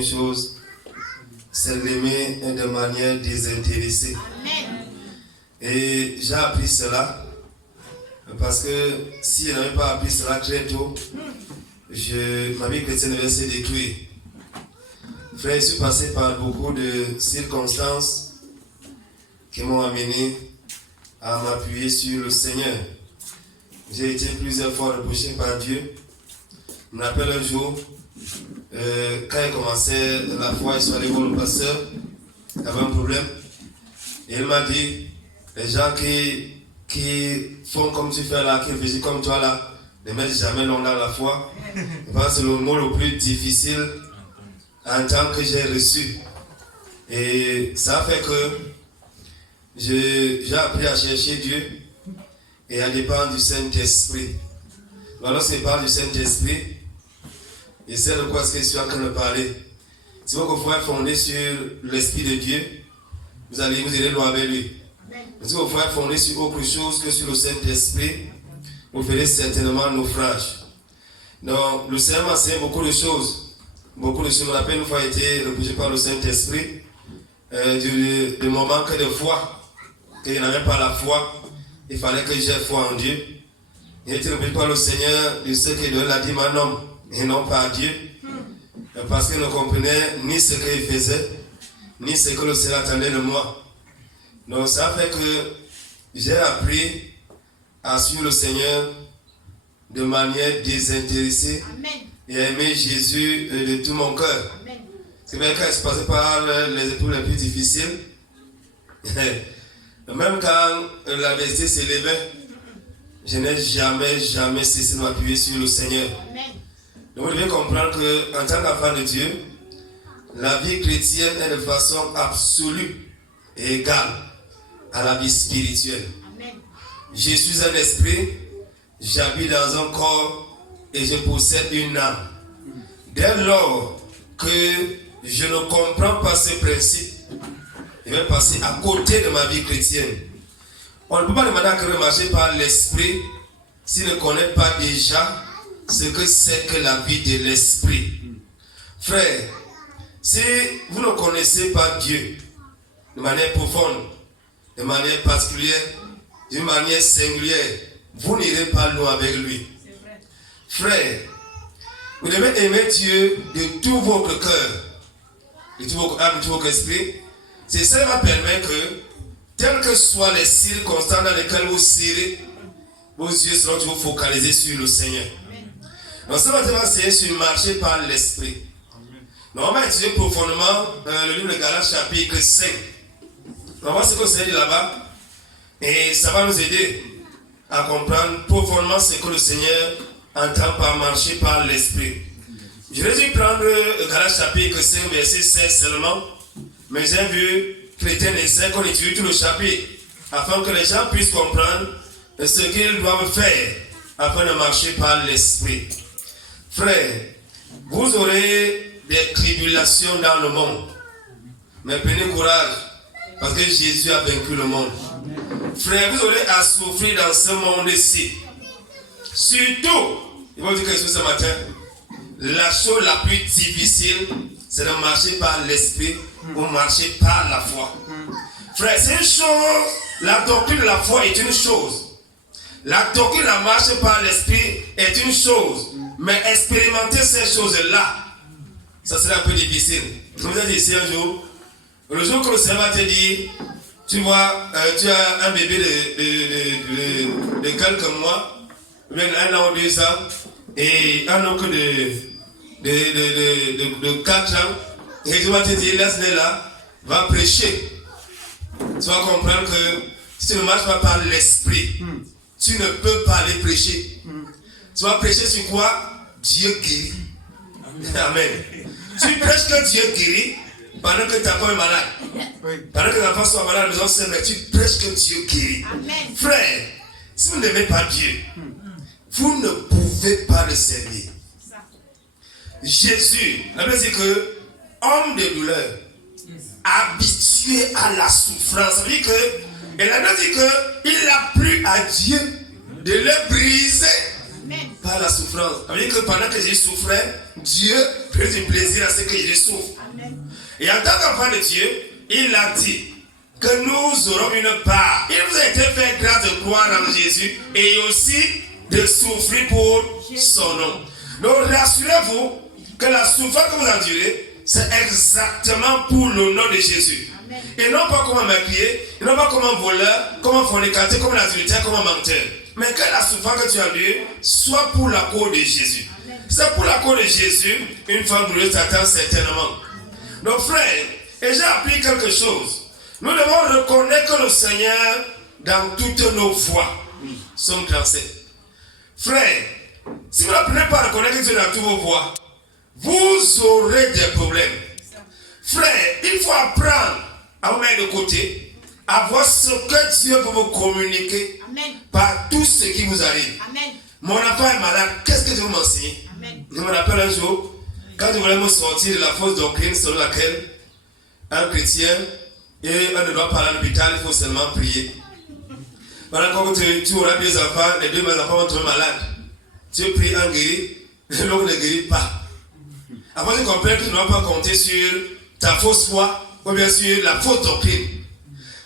une chose, c'est l'aimer de manière désintéressée. Amen. Et j'ai appris cela parce que si je n'avais pas appris cela très tôt, ma vie chrétienne devait se détruire. Frère, je suis passé par beaucoup de circonstances qui m'ont amené à m'appuyer sur le Seigneur. J'ai été plusieurs fois reproché par Dieu. Je me rappelle un jour, quand il commençait la foi, il suis allé voir le pasteur, il avait un problème. Et il m'a dit, les gens qui font comme tu fais là, qui réfléchissent comme toi là, ne mettent jamais long dans la foi. Je pense que c'est le mot le plus difficile en tant que j'ai reçu. Et ça fait que j'ai appris à chercher Dieu et à dépendre du Saint-Esprit. Lorsqu'il parle du Saint-Esprit, et c'est de quoi est-ce que je suis en train de parler. Si vous pouvez fonder sur l'Esprit de Dieu, vous irez loin avec lui. Mais si vous pouvez fonder sur autre chose que sur le Saint-Esprit, vous ferez certainement naufrage. Donc, le Seigneur m'a enseigné beaucoup de choses. Beaucoup de choses. Je me rappelle une fois été repoussé par le Saint-Esprit du moment que de foi, que je n'avais pas la foi, il fallait que j'aie foi en Dieu. Il a été repoussé par le Seigneur de ce qu'il a dit mon homme et non pas Dieu. Parce qu'il ne comprenait ni ce qu'il faisait, ni ce que le Seigneur attendait de moi. Donc ça fait que j'ai appris à suivre le Seigneur de manière désintéressée. Amen. Et à aimer Jésus de tout mon cœur. C'est bien quand je passais par les épreuves les plus difficiles, même quand l'adversité s'élevait, je n'ai jamais cessé de m'appuyer sur le Seigneur. Amen. Donc vous devez comprendre qu'en tant qu'enfant de Dieu, la vie chrétienne est de façon absolue et égale à la vie spirituelle. Amen. Je suis un esprit, j'habite dans un corps et je possède une âme. Dès lors que je ne comprends pas ce principe, je vais passer à côté de ma vie chrétienne. On ne peut pas demander à quelqu'un de marcher par l'esprit s'il ne connaît pas déjà ce que c'est que la vie de l'esprit. Frère, si vous ne connaissez pas Dieu de manière profonde, de manière particulière, d'une manière singulière, vous n'irez pas loin avec lui. Frère, vous devez aimer Dieu de tout votre cœur, de tout votre âme, de tout votre esprit. C'est ça qui va permettre que, telles que soient les circonstances dans lesquelles vous serez, vos yeux seront toujours focalisés sur le Seigneur. Donc ça va enseigner sur marcher par l'esprit. Donc on va étudier profondément le livre de Galates chapitre 5. On va voir ce que c'est dit là-bas. Et ça va nous aider à comprendre profondément ce que le Seigneur entend par marcher par l'esprit. Je vais dû prendre Galates chapitre 5, verset 16 seulement. Mais j'ai vu chrétiens essayer qu'on étudie tout le chapitre afin que les gens puissent comprendre ce qu'ils doivent faire afin de marcher par l'esprit. Frère, vous aurez des tribulations dans le monde. Mais prenez courage parce que Jésus a vaincu le monde. Frère, vous aurez à souffrir dans ce monde-ci. Surtout, il va vous dire quelque chose ce matin. La chose la plus difficile, c'est de marcher par l'esprit ou marcher par la foi. Frère, c'est une chose. La doctrine de la foi est une chose. La doctrine de la marche par l'esprit est une chose. Mais expérimenter ces choses-là, ça serait un peu difficile. Je vous ai dit ici un jour, le jour que le Seigneur va te dire, tu vois, tu as un bébé de quelques mois, bien 1 an ou 2 ans, et un oncle de 4 ans, et tu vas te dire, laisse-les là, va prêcher. Tu vas comprendre que si tu ne marches pas par l'esprit, tu ne peux pas aller prêcher. Tu vas prêcher sur quoi? Dieu guérit. Amen. Tu prêches que Dieu guérit pendant que ta femme est malade. Pendant que ta femme soit malade, mais tu prêches que Dieu guérit. Amen. Frère, si vous n'aimez pas Dieu, vous ne pouvez pas le servir. Jésus, la Bible dit que homme de douleur, habitué à la souffrance, ça veut dire que, et la Bible dit qu'il a plu à Dieu de le briser par la souffrance. Ça veut dire que pendant que Jésus souffrait, Dieu fait du plaisir à ce que Jésus souffre. Et en tant qu'enfant de Dieu, il a dit que nous aurons une part. Il nous a été fait grâce de croire en Jésus et aussi de souffrir pour son nom. Donc rassurez-vous que la souffrance que vous endurez, c'est exactement pour le nom de Jésus. Amen. Et non pas comme un meurtrier, et non pas comme un voleur, comme un fornicateur, comme un adultère, comme un menteur. Mais que la souffrance que tu endures soit pour la cause de Jésus. Amen. C'est pour la cause de Jésus, une femme glorieuse t'attend certainement. Donc frère, et j'ai appris quelque chose. Nous devons reconnaître que le Seigneur, dans toutes nos voies, sont classés. Frère, si vous n'apprenez pas à reconnaître que Dieu dans toutes vos voies, vous aurez des problèmes. Frère, il faut apprendre à vous mettre de côté, à voir ce que Dieu peut vous communiquer. Amen. Par tout ce qui vous arrive. Amen. Mon enfant est malade, qu'est-ce que Dieu vous m'enseigne? Je me rappelle un jour, quand je voulais me sortir de la fausse doctrine selon laquelle un chrétien et on ne doit pas aller à l'hôpital, il faut seulement prier. Voilà, quand tu auras deux enfants, les deux enfants vont tomber malades. Tu pries, un guérit, l'autre ne guérit pas. Avant de comprendre que tu ne dois pas compter sur ta fausse foi ou bien sur la fausse doctrine.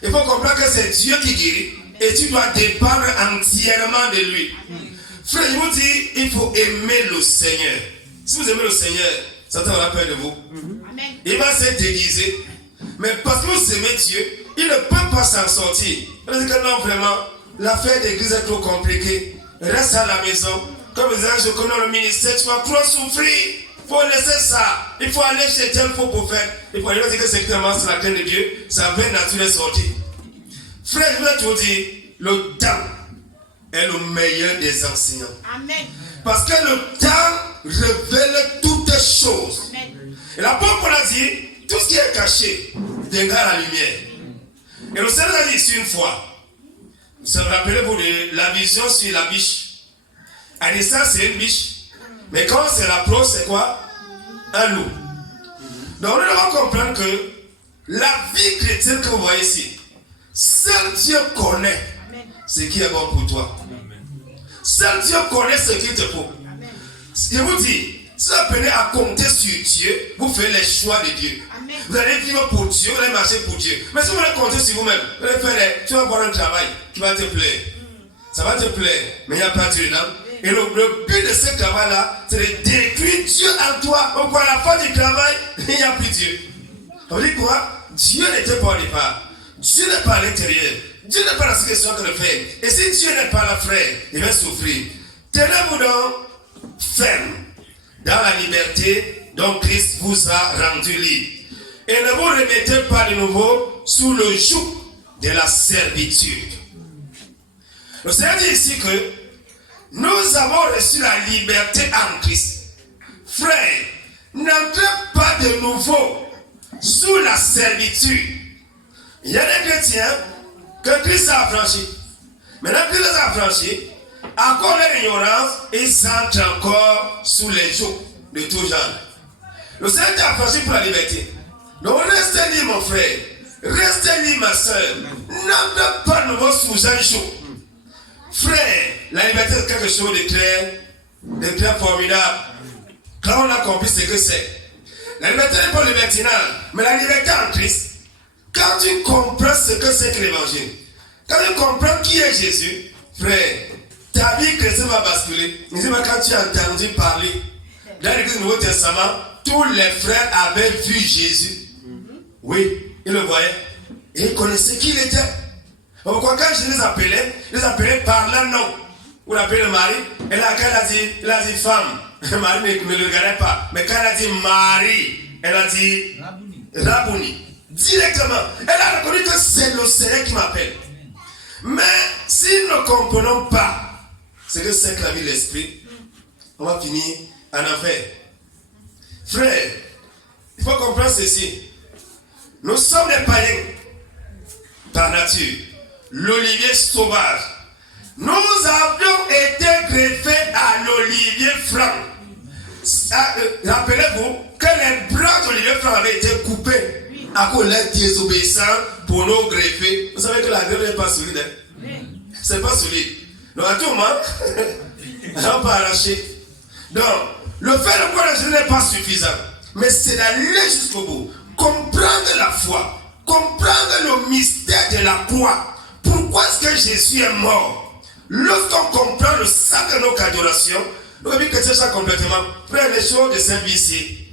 Il faut comprendre que c'est Dieu qui guérit et tu dois dépendre entièrement de lui. Frère, je vous dis, il faut aimer le Seigneur. Si vous aimez le Seigneur, Satan aura peur de vous. Amen. Il va se déguiser. Mais parce que vous aimez Dieu, il ne peut pas s'en sortir. On dit que non, vraiment, l'affaire d'église est trop compliquée. Reste à la maison. Comme les gens, je connais le ministère, tu vas trop souffrir. Il faut laisser ça. Il faut aller chez tel faux prophète. Il faut aller dire que c'est exactement sur la crainte de Dieu. Ça va naturellement sortir. Frère, je voulais te dire, le temps est le meilleur des enseignants. Amen. Parce que le temps révèle toutes choses. Amen. Et l'apôtre a dit, tout ce qui est caché dégage la lumière. Et le Seigneur a dit ici une fois, vous vous rappelez-vous de la vision sur la biche. À naissance, c'est une biche. Mais quand c'est la prose, c'est quoi? Un loup. Donc nous devons comprendre que la vie chrétienne que vous voyez ici, seul Dieu connaît ce qui est bon pour toi. Seul Dieu connaît ce qu'il te faut. Je vous dis, si vous apprenez à compter sur Dieu, vous faites les choix de Dieu. Amen. Vous allez vivre pour Dieu, vous allez marcher pour Dieu. Mais si vous voulez compter sur vous-même, vous allez faire tu vas avoir un travail qui va te plaire. Ça va te plaire, mais il n'y a pas Dieu là. Et le but de ce travail-là, c'est de détruire Dieu en toi. Donc à la fin du travail, il n'y a plus Dieu. On dit quoi? Dieu n'était pas au départ. Dieu n'est pas à l'intérieur. Dieu n'est pas dans ce que soit que le faire. Et si Dieu n'est pas là, frère, il va souffrir. Tenez-vous donc ferme dans la liberté dont Christ vous a rendu libre. Et ne vous remettez pas de nouveau sous le joug de la servitude. Le Seigneur dit ici que nous avons reçu la liberté en Christ. Frère, n'entrez pas de nouveau sous la servitude. Il y a des chrétiens que Christ a affranchis. Maintenant que Christ a affranchis, à cause de l'ignorance, ils entrent encore sous les jougs de tout genre. Le Seigneur t'a affranchi pour la liberté. Donc restez libre, mon frère. Restez libre, ma soeur. N'entrez pas de nouveau sous un joug. Frère, la liberté c'est quelque chose de très formidable. Quand on a compris ce que c'est. La liberté n'est pas libertinage, mais la liberté en Christ. Quand tu comprends ce que c'est que l'évangile, quand tu comprends qui est Jésus, frère, ta vie chrétienne va basculer. Mais quand tu as entendu parler dans l'église du Nouveau Testament, tous les frères avaient vu Jésus. Oui, ils le voyaient. Et ils connaissaient qui il était. Pourquoi quand je les appelais par leur nom. Vous l'appelez le mari, et là quand elle a dit femme, Marie ne le regardait pas. Mais quand elle a dit Marie, elle a dit Rabouni. Directement. Elle a reconnu que c'est le Seigneur qui m'appelle. Mais si nous ne comprenons pas ce que c'est que la vie de l'esprit, on va finir en enfer. Frère, il faut comprendre ceci. Nous sommes des païens par nature. L'olivier sauvage. Nous avions été greffés à l'olivier franc. Rappelez-vous que les branches d'olivier franc avaient été coupées à cause de la désobéissance pour nous greffer. Vous savez que la greffe n'est pas solide. Hein? C'est pas solide. Donc à tout moment, on peut arracher. Donc, le fait de quoi la n'est pas suffisant. Mais c'est d'aller jusqu'au bout. Comprendre la foi. Comprendre le mystère de la croix. Pourquoi est-ce que Jésus est mort? Lorsqu'on comprend le sacre de notre adoration, nous avons vu que c'est ça complètement. Prenez les choses de cette vie ici.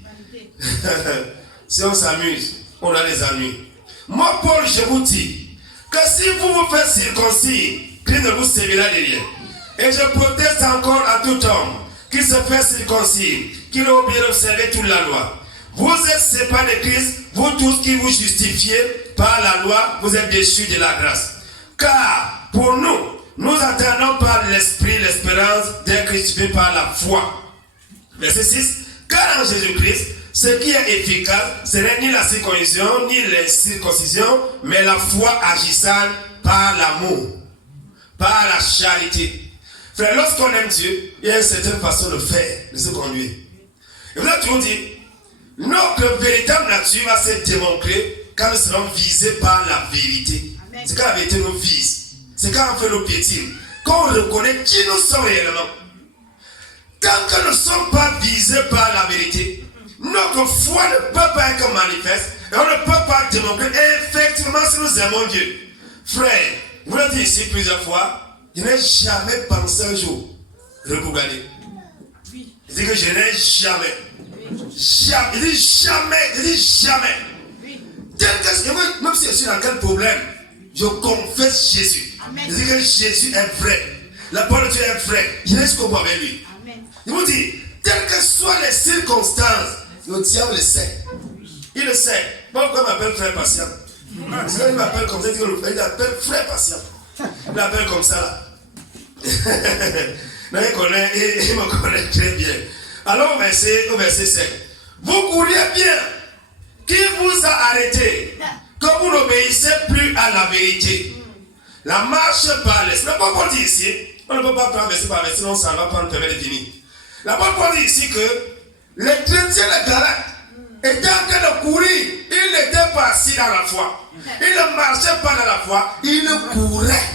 Si on s'amuse, on a les ennuis. Moi, Paul, je vous dis que si vous vous faites circoncis, Christ ne vous servira de rien. Et je proteste encore à tout homme qui se fait circoncis, qui n'a oublié d'observer toute la loi. Vous êtes séparés de Christ, vous tous qui vous justifiez par la loi, vous êtes déchus de la grâce. Car pour nous, nous attendons par l'Esprit l'espérance d'être crucifiés par la foi. Verset 6. Car en Jésus-Christ, ce qui est efficace, ce n'est ni la circoncision, ni la circoncision, mais la foi agissant par l'amour, par la charité. Frère, lorsqu'on aime Dieu, il y a une certaine façon de faire, de se conduire. Et vous avez toujours dit, notre véritable nature va se démontrer quand nous serons visés par la vérité. C'est quand la vérité nous vise. C'est quand on fait nos piétines. Quand on reconnaît qui nous sommes réellement. Tant que nous ne sommes pas visés par la vérité, notre foi ne peut pas être manifeste et on ne peut pas démontrer effectivement si nous aimons Dieu. Frère, vous l'avez dit ici plusieurs fois, je n'ai jamais pensé un jour regarder. Je dis que je n'ai jamais. Jamais. Je dis jamais. Même si je suis dans quel problème, je confesse Jésus. Amen. Je dis que Jésus est vrai. La parole de Dieu est vraie. Je n'ai jusqu'au bout avec lui. Amen. Je vous dis, quelles que soient les circonstances, le diable le sait. Il le sait. Pourquoi il m'appelle frère patient? Il m'appelle comme ça, il m'appelle frère patient. Il m'appelle comme ça là. Il me connaît très bien. Alors au verset 7. Vous couriez bien. Qui vous a arrêté? Que vous n'obéissez plus à la vérité. La marche par l'esprit. La Bible dit ici, on ne peut pas prendre verset par verset, sinon ça ne va pas nous permettre de finir. La Bible dit ici que les chrétiens de Galate étaient en train de courir. Ils n'étaient pas assis dans la foi. Ils ne marchaient pas dans la foi, ils couraient.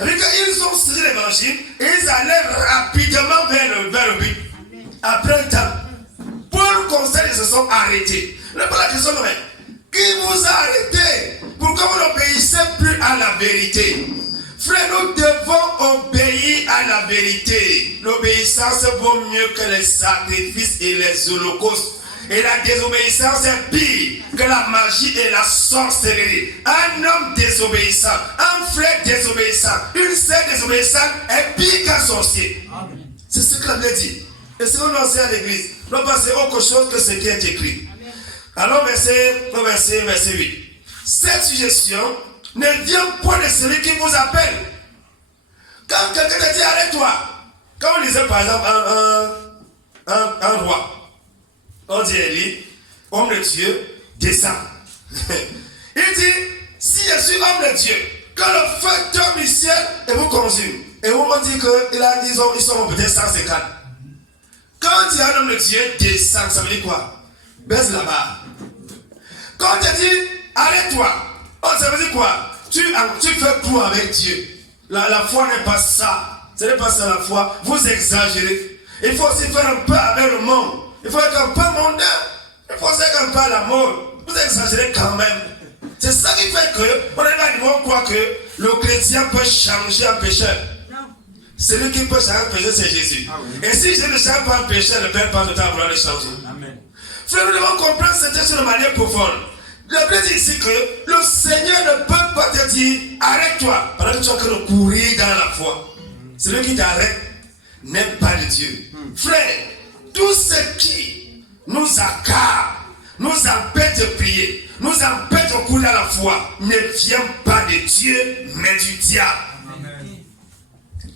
Ils ont saisi l'évangile et ils allaient rapidement vers le but. Après un temps, Paul constate qu'ils se sont arrêtés. Ne pas la question, mais qui vous a arrêté? Pourquoi vous n'obéissez plus à la vérité? Frère, nous devons obéir à la vérité. L'obéissance vaut mieux que les sacrifices et les holocaustes. Et la désobéissance est pire que la magie et la sorcellerie. Un homme désobéissant, un frère désobéissant, une sœur désobéissante est pire qu'un sorcier. C'est ce que la Bible dit. Et si on enseigne à l'église, on va passer autre chose que ce qui est écrit. Alors, verset 8. Cette suggestion ne vient point de celui qui vous appelle. Quand quelqu'un te dit arrête-toi, quand on disait par exemple un roi, on dit Élie, homme de Dieu, descend. Il dit, si je suis homme de Dieu, que le feu tombe du ciel et vous consume. Et on dit qu'ils sont peut-être 150. Quand on dit un homme de Dieu descend, ça veut dire quoi? Baisse la barre. Quand on te dit arrête-toi, ça veut dire quoi? Tu fais tout avec Dieu. La foi n'est pas ça. Ce n'est pas ça la foi. Vous exagérez. Il faut aussi faire un peu avec le monde. Il faut être un peu mondain. Il faut être un peu à la mode. Vous exagérez quand même. C'est ça qui fait qu'on est là, on croit que le chrétien peut changer un pécheur. Celui qui peut changer un pécheur, c'est Jésus. Et si je ne change pas un pécheur, ne perds pas de temps à vouloir le changer. Amen. Frère, nous devons comprendre cette chose de manière profonde. La Bible dit ici que le Seigneur ne peut pas te dire arrête-toi pendant que tu es en train de courir dans la foi. Celui qui t'arrête n'aime pas de Dieu. Frère, tout ce qui nous accable, nous empêche de prier, nous empêche de courir dans la foi, ne vient pas de Dieu, mais du diable. Amen.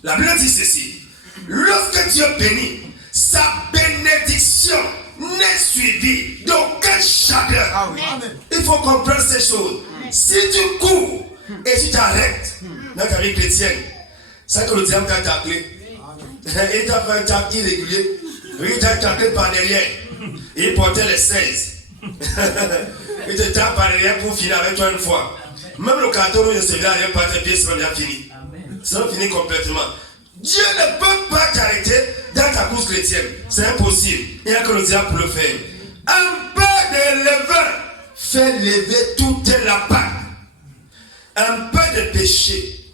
La Bible dit ceci. Lorsque Dieu bénit, sa bénédiction n'est suivi d'aucun chagrin. Il faut comprendre ces choses. Si tu cours et tu t'arrêtes dans ta vie chrétienne, c'est que le diable t'a taclé. Il t'a fait un tacle irrégulier. Il t'a taclé par derrière. Il portait les 16. Il te tape par derrière pour finir avec toi une fois. Même le carton ne se vient rien par tes pieds, c'est bien fini. C'est fini complètement. Dieu ne peut pas t'arrêter dans ta course chrétienne. C'est impossible. Il n'y a que le diable pour le faire. Un peu de levain fait lever toute la pâte. Un peu de péché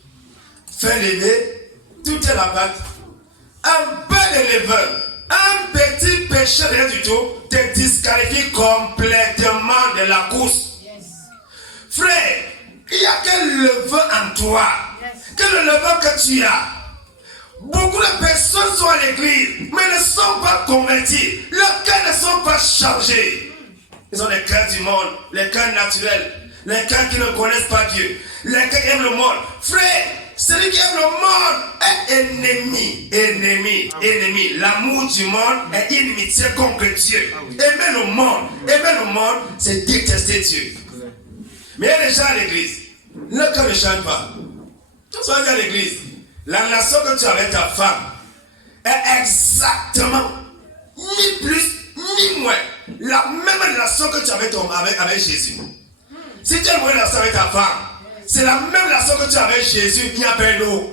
fait lever toute la pâte. Un peu de levain, un petit péché, rien du tout, te disqualifie complètement de la course. Yes. Frère, il n'y a que le levain en toi. Yes. Que le levain que tu as. Beaucoup de personnes sont à l'église, mais ne sont pas converties. Leurs cœurs ne sont pas changés. Ils ont les cœurs du monde, les cœurs naturels, les cœurs qui ne connaissent pas Dieu, les cœurs qui aiment le monde. Frère, celui qui aime le monde est ennemi. L'amour du monde est inimitié contre Dieu. Aimer le monde, c'est détester Dieu. Mais il y a des gens à l'église, le cœur ne change pas. Tu sois à l'église, la relation que tu as avec ta femme est exactement ni plus ni moins la même relation que tu as avec Jésus. Si tu as une relation avec ta femme, c'est la même relation que tu as avec Jésus qui appelle nous.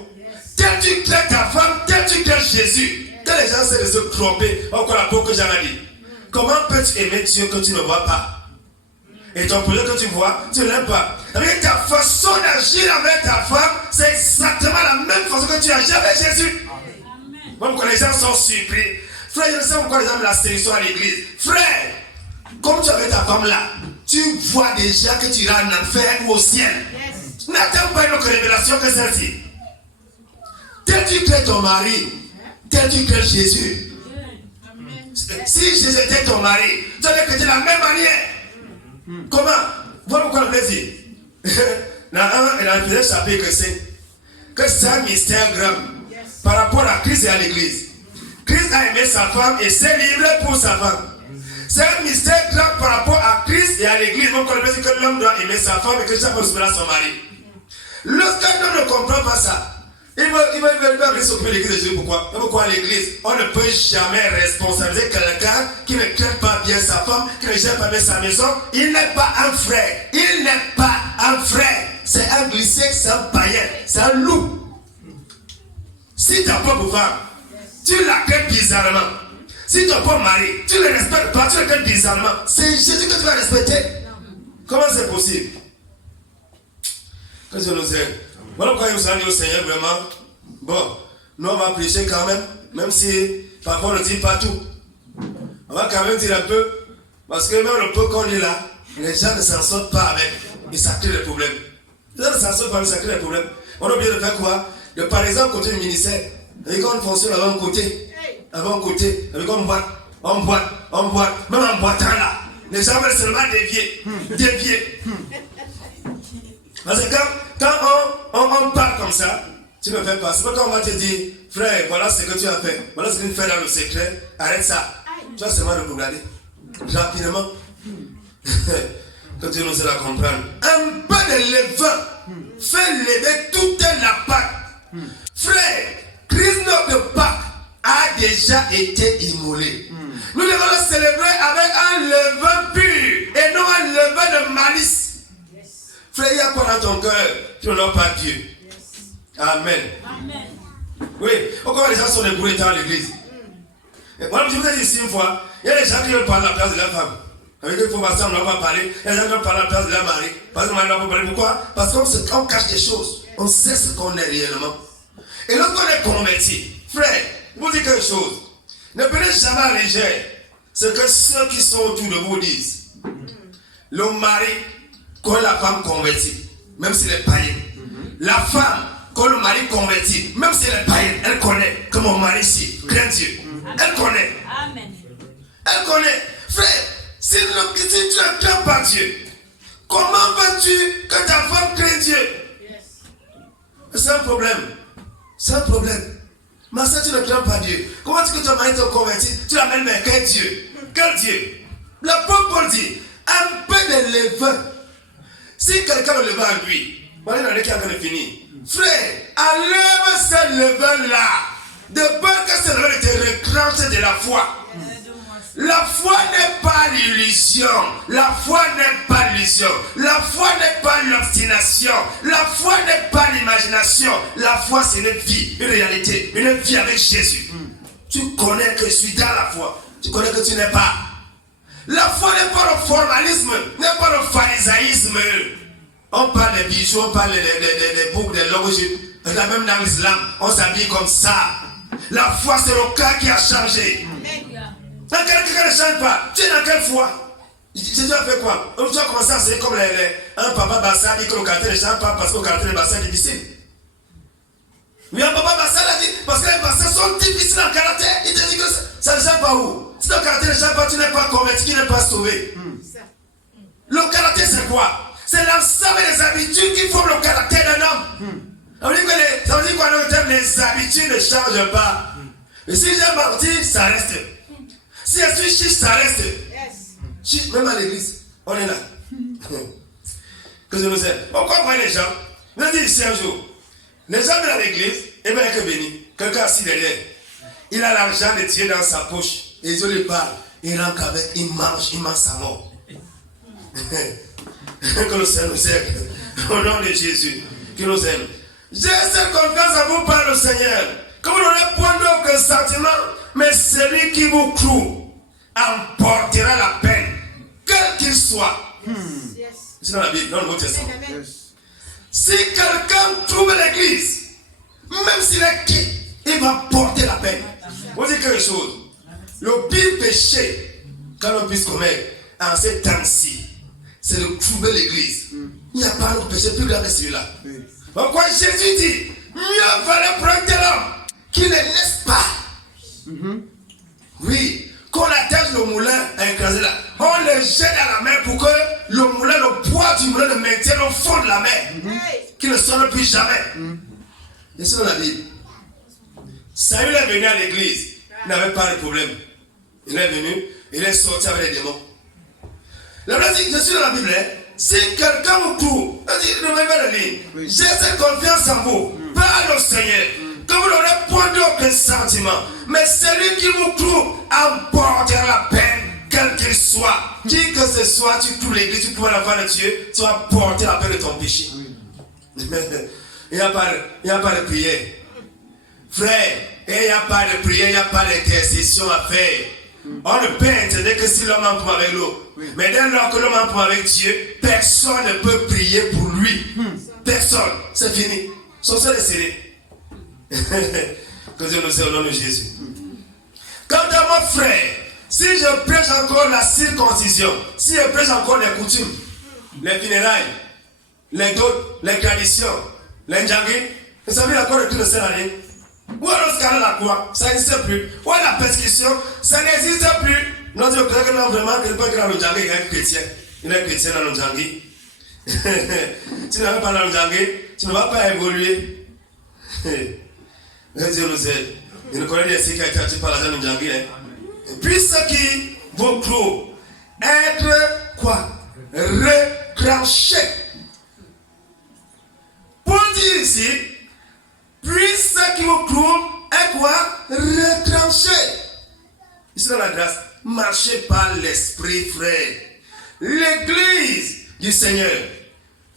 Tel tu crées ta femme, tel tu crées Jésus. Que les gens essaient de se tromper, encore la peau que j'en ai dit. Comment peux-tu aimer Dieu que tu ne vois pas? Et ton projet que tu vois, tu ne l'aimes pas. Avec ta façon d'agir avec ta femme, c'est exactement la même façon que tu agis avec Jésus. Même quand les gens sont surpris. Frère, je ne sais pas pourquoi les gens de la sélection à l'église. Frère, comme tu es avec ta femme là, tu vois déjà que tu iras en enfer ou au ciel. Yes. N'attends pas une autre révélation que celle-ci. Tel tu crées ton mari, tel tu crées Jésus. Si Jésus était ton mari, tu allais creuser de la même manière. Comment? Voilà pourquoi le plaisir. Dans le chapitre 5, que c'est un mystère grand par rapport à Christ et à l'église. Christ a aimé sa femme et s'est livré pour sa femme. C'est un mystère grand par rapport à Christ et à l'église. Donc, on dit que l'homme doit aimer sa femme et que chaque fois soumettre son mari. Lorsqu'un homme ne comprend pas ça, il va s'occuper de l'église de Dieu. Pourquoi? Pourquoi à l'église, on ne peut jamais responsabiliser quelqu'un qui ne traite pas bien sa femme, qui ne gère pas bien sa maison. Il n'est pas un frère. Il n'est pas un frère. C'est un glissé, c'est un païen, c'est un loup. Si ta propre femme, tu la traites bizarrement. Si ton propre mari, tu ne le respectes pas, tu le traites bizarrement. C'est Jésus que tu vas respecter. Comment c'est possible? Que Dieu nous aide. Voilà pourquoi nous allons dire au Seigneur vraiment. Bon, nous on va prêcher quand même si parfois on ne dit pas tout. On va quand même dire un peu, parce que même le peu qu'on est là, les gens ne s'en sortent pas avec, et ça crée des problèmes. Les gens ne s'en sortent pas, mais ça crée des problèmes. On a oublié de faire quoi? De par exemple, côté du ministère, et quand on fonctionne avant un côté, avec on boite, même en boitant là, les gens veulent seulement dévier. Parce que quand on parle comme ça, tu ne fais pas. C'est pas quand on va te dire, frère, voilà ce que tu as fait, voilà ce que tu fais dans le secret, arrête ça. Tu vas seulement le regarder rapidement. Que Dieu nous aide à comprendre. Un peu de levain fait lever toute la pâte. Frère, Christ notre Pâque a déjà été immolé. Nous devons le célébrer avec un levain pur et non un levain de malice. Frère, il y a quoi dans ton cœur qui n'honore pas Dieu? Amen. Oui, pourquoi les gens sont débrouillés dans l'église? Moi, je vous ai dit ici une fois, il y a des gens qui veulent parler à la place de la femme. Avec eux, pour passer, on ne va pas parler. Il y a des gens qui veulent parler à la place de la mari. Parce qu'on ne va pas parler. Pourquoi? Parce qu'on cache des choses. On sait ce qu'on est réellement. Et lorsqu'on est converti, frère, je vous dis quelque chose. Ne prenez jamais à légère ce que ceux qui sont autour de vous disent. Le mari, quand la femme convertie, même s'il est païen. La femme, quand le mari converti, même si elle est païenne, elle connaît que mon mari ici craint Dieu. Elle connaît. Amen. Elle connaît. Frère, si tu ne crains pas Dieu, comment veux-tu que ta femme craint Dieu? C'est un problème. C'est un problème. Mais si tu ne crains pas Dieu, comment est-ce que ton mari te converti? Tu l'amènes vers quel Dieu? Quel Dieu? L'apôtre Paul dit, un peu de levain. Si quelqu'un le levain en lui, voilà, il y en a qui a fini. Frère, enlève ce levain-là. De peur que ce levain te recranche de la foi. La foi n'est pas l'illusion. La foi n'est pas l'illusion. La foi n'est pas l'obstination. La foi n'est pas l'imagination. La foi, c'est une vie, une réalité, une vie avec Jésus. Tu connais que je suis dans la foi. Tu connais que tu n'es pas. La foi n'est pas le formalisme, n'est pas le pharisaïsme. On parle des bijoux, on parle des boucles, des logos. Même dans l'islam, on s'habille comme ça. La foi, c'est le cœur qui a changé. Quand quelqu'un ne change pas, tu es dans quelle foi? Jésus a fait quoi? Tu as commencé à c'est comme un papa Bassa dit que le caractère ne change pas parce que le caractère de Bassa est difficile. Mais un papa Bassa a dit parce que les Bassas sont difficiles en caractère. Il te dit que ça ne change pas où? Si ton caractère ne change pas, tu n'es pas converti, tu n'es pas sauvé. Le caractère, c'est quoi? C'est l'ensemble des habitudes qui forment le caractère d'un homme. Ça veut dire que les habitudes ne changent pas. Et si j'ai menti, ça reste. Si je suis chiche, ça reste. Chiche, même à l'église, on est là. Que je nous aime. Pourquoi voit les gens? Je me dis ici un jour, les gens viennent à l'église, et bien que béni, quelqu'un assis derrière, il a l'argent de Dieu dans sa poche, et Dieu lui parle, il rentre avec, il mange sa mort. Que le Seigneur nous aime. Au nom de Jésus, qui nous aime. J'ai cette confiance en vous par le Seigneur, que vous n'aurez point d'autre sentiment, mais celui qui vous cloue emportera la peine, quel qu'il soit. C'est dans la Bible, dans le Nouveau Testament. Si quelqu'un trouve l'église, même s'il est qui, il va porter la peine. Vous dites quelque chose. Le pire péché qu'un homme puisse commettre en ces temps-ci, c'est de trouver l'église. Il n'y a pas de péché plus grand que celui-là. Pourquoi Jésus dit, mieux valait prendre l'homme qui ne naisse pas. Oui, qu'on attache le moulin à écraser là. On le jette à la mer pour que le moulin, le poids du moulin le maintienne au fond de la mer. Qu'il ne sonne plus jamais. Et c'est dans la Bible. Saül est venu à l'église. Il n'avait pas de problème. Il est venu, il est sorti avec les démons. La Bible dit, je suis dans la Bible. Si quelqu'un vous trouve, j'ai cette confiance en vous, par le Seigneur, que vous n'aurez point d'autre sentiment, mais celui qui vous trouve emportera la peine, quel qu'il soit. Qui que ce soit, tu trouves l'église, tu trouves l'enfant de Dieu, tu vas porter la peine de ton péché. Il n'y a pas de prière. Frère, il n'y a pas de prière, il n'y a pas d'intercession à faire. On ne peut entendre que si l'homme en prend avec l'eau. Mais dès lors que l'homme en prend avec Dieu, personne ne peut prier pour lui. Personne. C'est fini. Son seul est scellé. Que Dieu nous aide au nom de Jésus. Quant à mon frère, si je prêche encore la circoncision, si je prêche encore les coutumes, les funérailles, les dôles, les traditions, les njangis, vous savez la quoi de tout ne sert à rien. Où est le scandale à quoi? Ça n'existe plus. Où est la persécution? Ça n'existe plus. Non, je crois que non, vraiment, que dans le Djangé, il est chrétien. Il est chrétien dans le Djangé. Tu n'as pas dans le Djangé, tu ne vas pas évoluer. Dieu nous aide. Il nous connaît des signes qui ont été attirés par l'argent de Djangé. Puis ce qui vont clôt, être quoi? Retranché. Pour dire ici, puis ce qui vous cloue est quoi? Retranché. Ici dans la grâce, marchez par l'esprit, frère. L'église du Seigneur.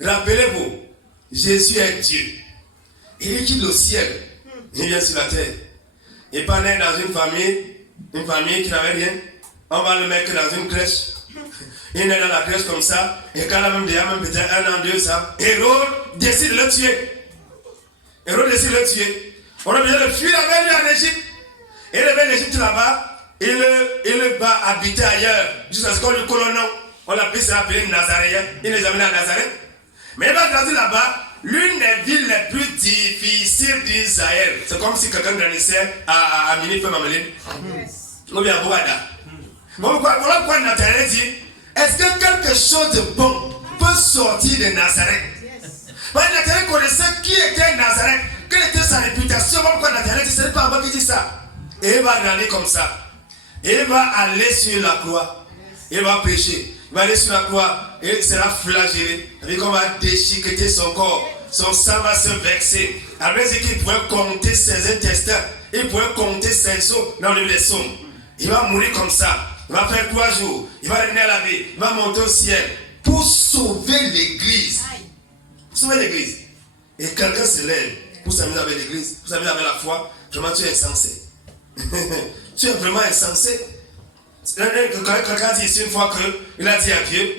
Rappelez-vous, Jésus est Dieu. Il quitte le ciel. Il vient sur la terre. Il pas né dans une famille qui n'avait rien. On va le mettre dans une crèche. Il est né dans la crèche comme ça. Et quand il a même déjà peut-être 1 an, 2 ans, Hérode décide de le tuer. On a besoin de fuir avec lui en Égypte. Et il est en Égypte là-bas. Il va habiter ailleurs. Jusqu'à ce qu'on lui colle un nom. On l'appelle Nazaréen. Il les amène à Nazareth. Mais il va grandir là-bas. L'une des villes les plus difficiles d'Israël. C'est comme si quelqu'un grandissait à Mini-Femme-Ameline. Ou bien à Bourada. Voilà pourquoi Nathanaël dit, est-ce que quelque chose de bon peut sortir de Nazareth? Nathanaël connaissait qui était Nazareth, quelle était sa réputation. Voilà pourquoi Nathanaël dit, ce n'est pas moi qui dis ça. Et il va grandir comme ça. Et il va aller sur la croix. Il va prêcher. Il va aller sur la croix. Et il sera flagellé. Et qu'on va déchiqueter son corps. Son sang va se verser. Après, c'est qu'il pourrait compter ses intestins. Il pourrait compter ses os dans le leçon. Il va mourir comme ça. Il va faire 3 jours. Il va revenir à la vie. Il va monter au ciel. Pour sauver l'église. Sauver l'église. Et quelqu'un se lève pour s'amuser avec l'église. Pour s'amuser avec la foi. Vraiment, tu es insensé. Tu es vraiment insensé. Quelqu'un dit ici une fois qu'il a dit à Dieu,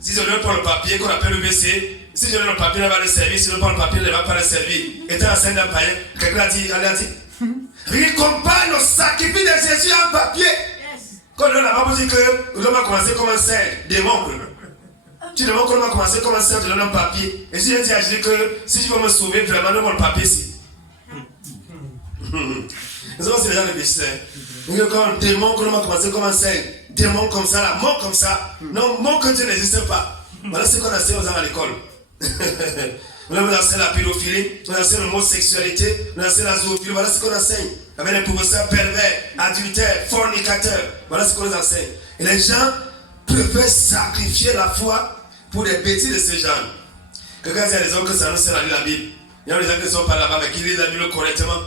si je donne pas le papier qu'on appelle le BC, si je donne le papier, il va le servir, si je donne pas le papier, il ne va pas le servir. Étant enceinte d'un païen, quelqu'un a dit, il compare le sacrifice de Jésus en papier. Quand l'homme n'a pas dit que l'homme a commencé comme un cerf, démon. Tu demandes qu'on a commencé comme un cerf, tu donnes un papier. Et si je dis à Jésus que si tu veux me sauver, vraiment, donne-moi le papier ici. Nous avons ces gens de pécheurs. Quand un démon, qu'on a commencé comme un cerf, démon comme ça, là, mort comme ça. Non, mort que Dieu n'existe pas. Voilà ce qu'on enseigne aux gens à l'école. On enseigne la pédophilie, on enseigne l'homosexualité, on enseigne la zoophilie. Voilà ce qu'on enseigne. Avec les professeurs pervers, adultères, fornicateurs. Voilà ce qu'on nous enseigne. Et les gens préfèrent sacrifier la foi pour des bêtises de ce genre. Quelqu'un dit à des hommes que ça nous sert à lire la Bible. Il y a des gens qui ne sont pas là-bas, mais qui lisent la Bible correctement.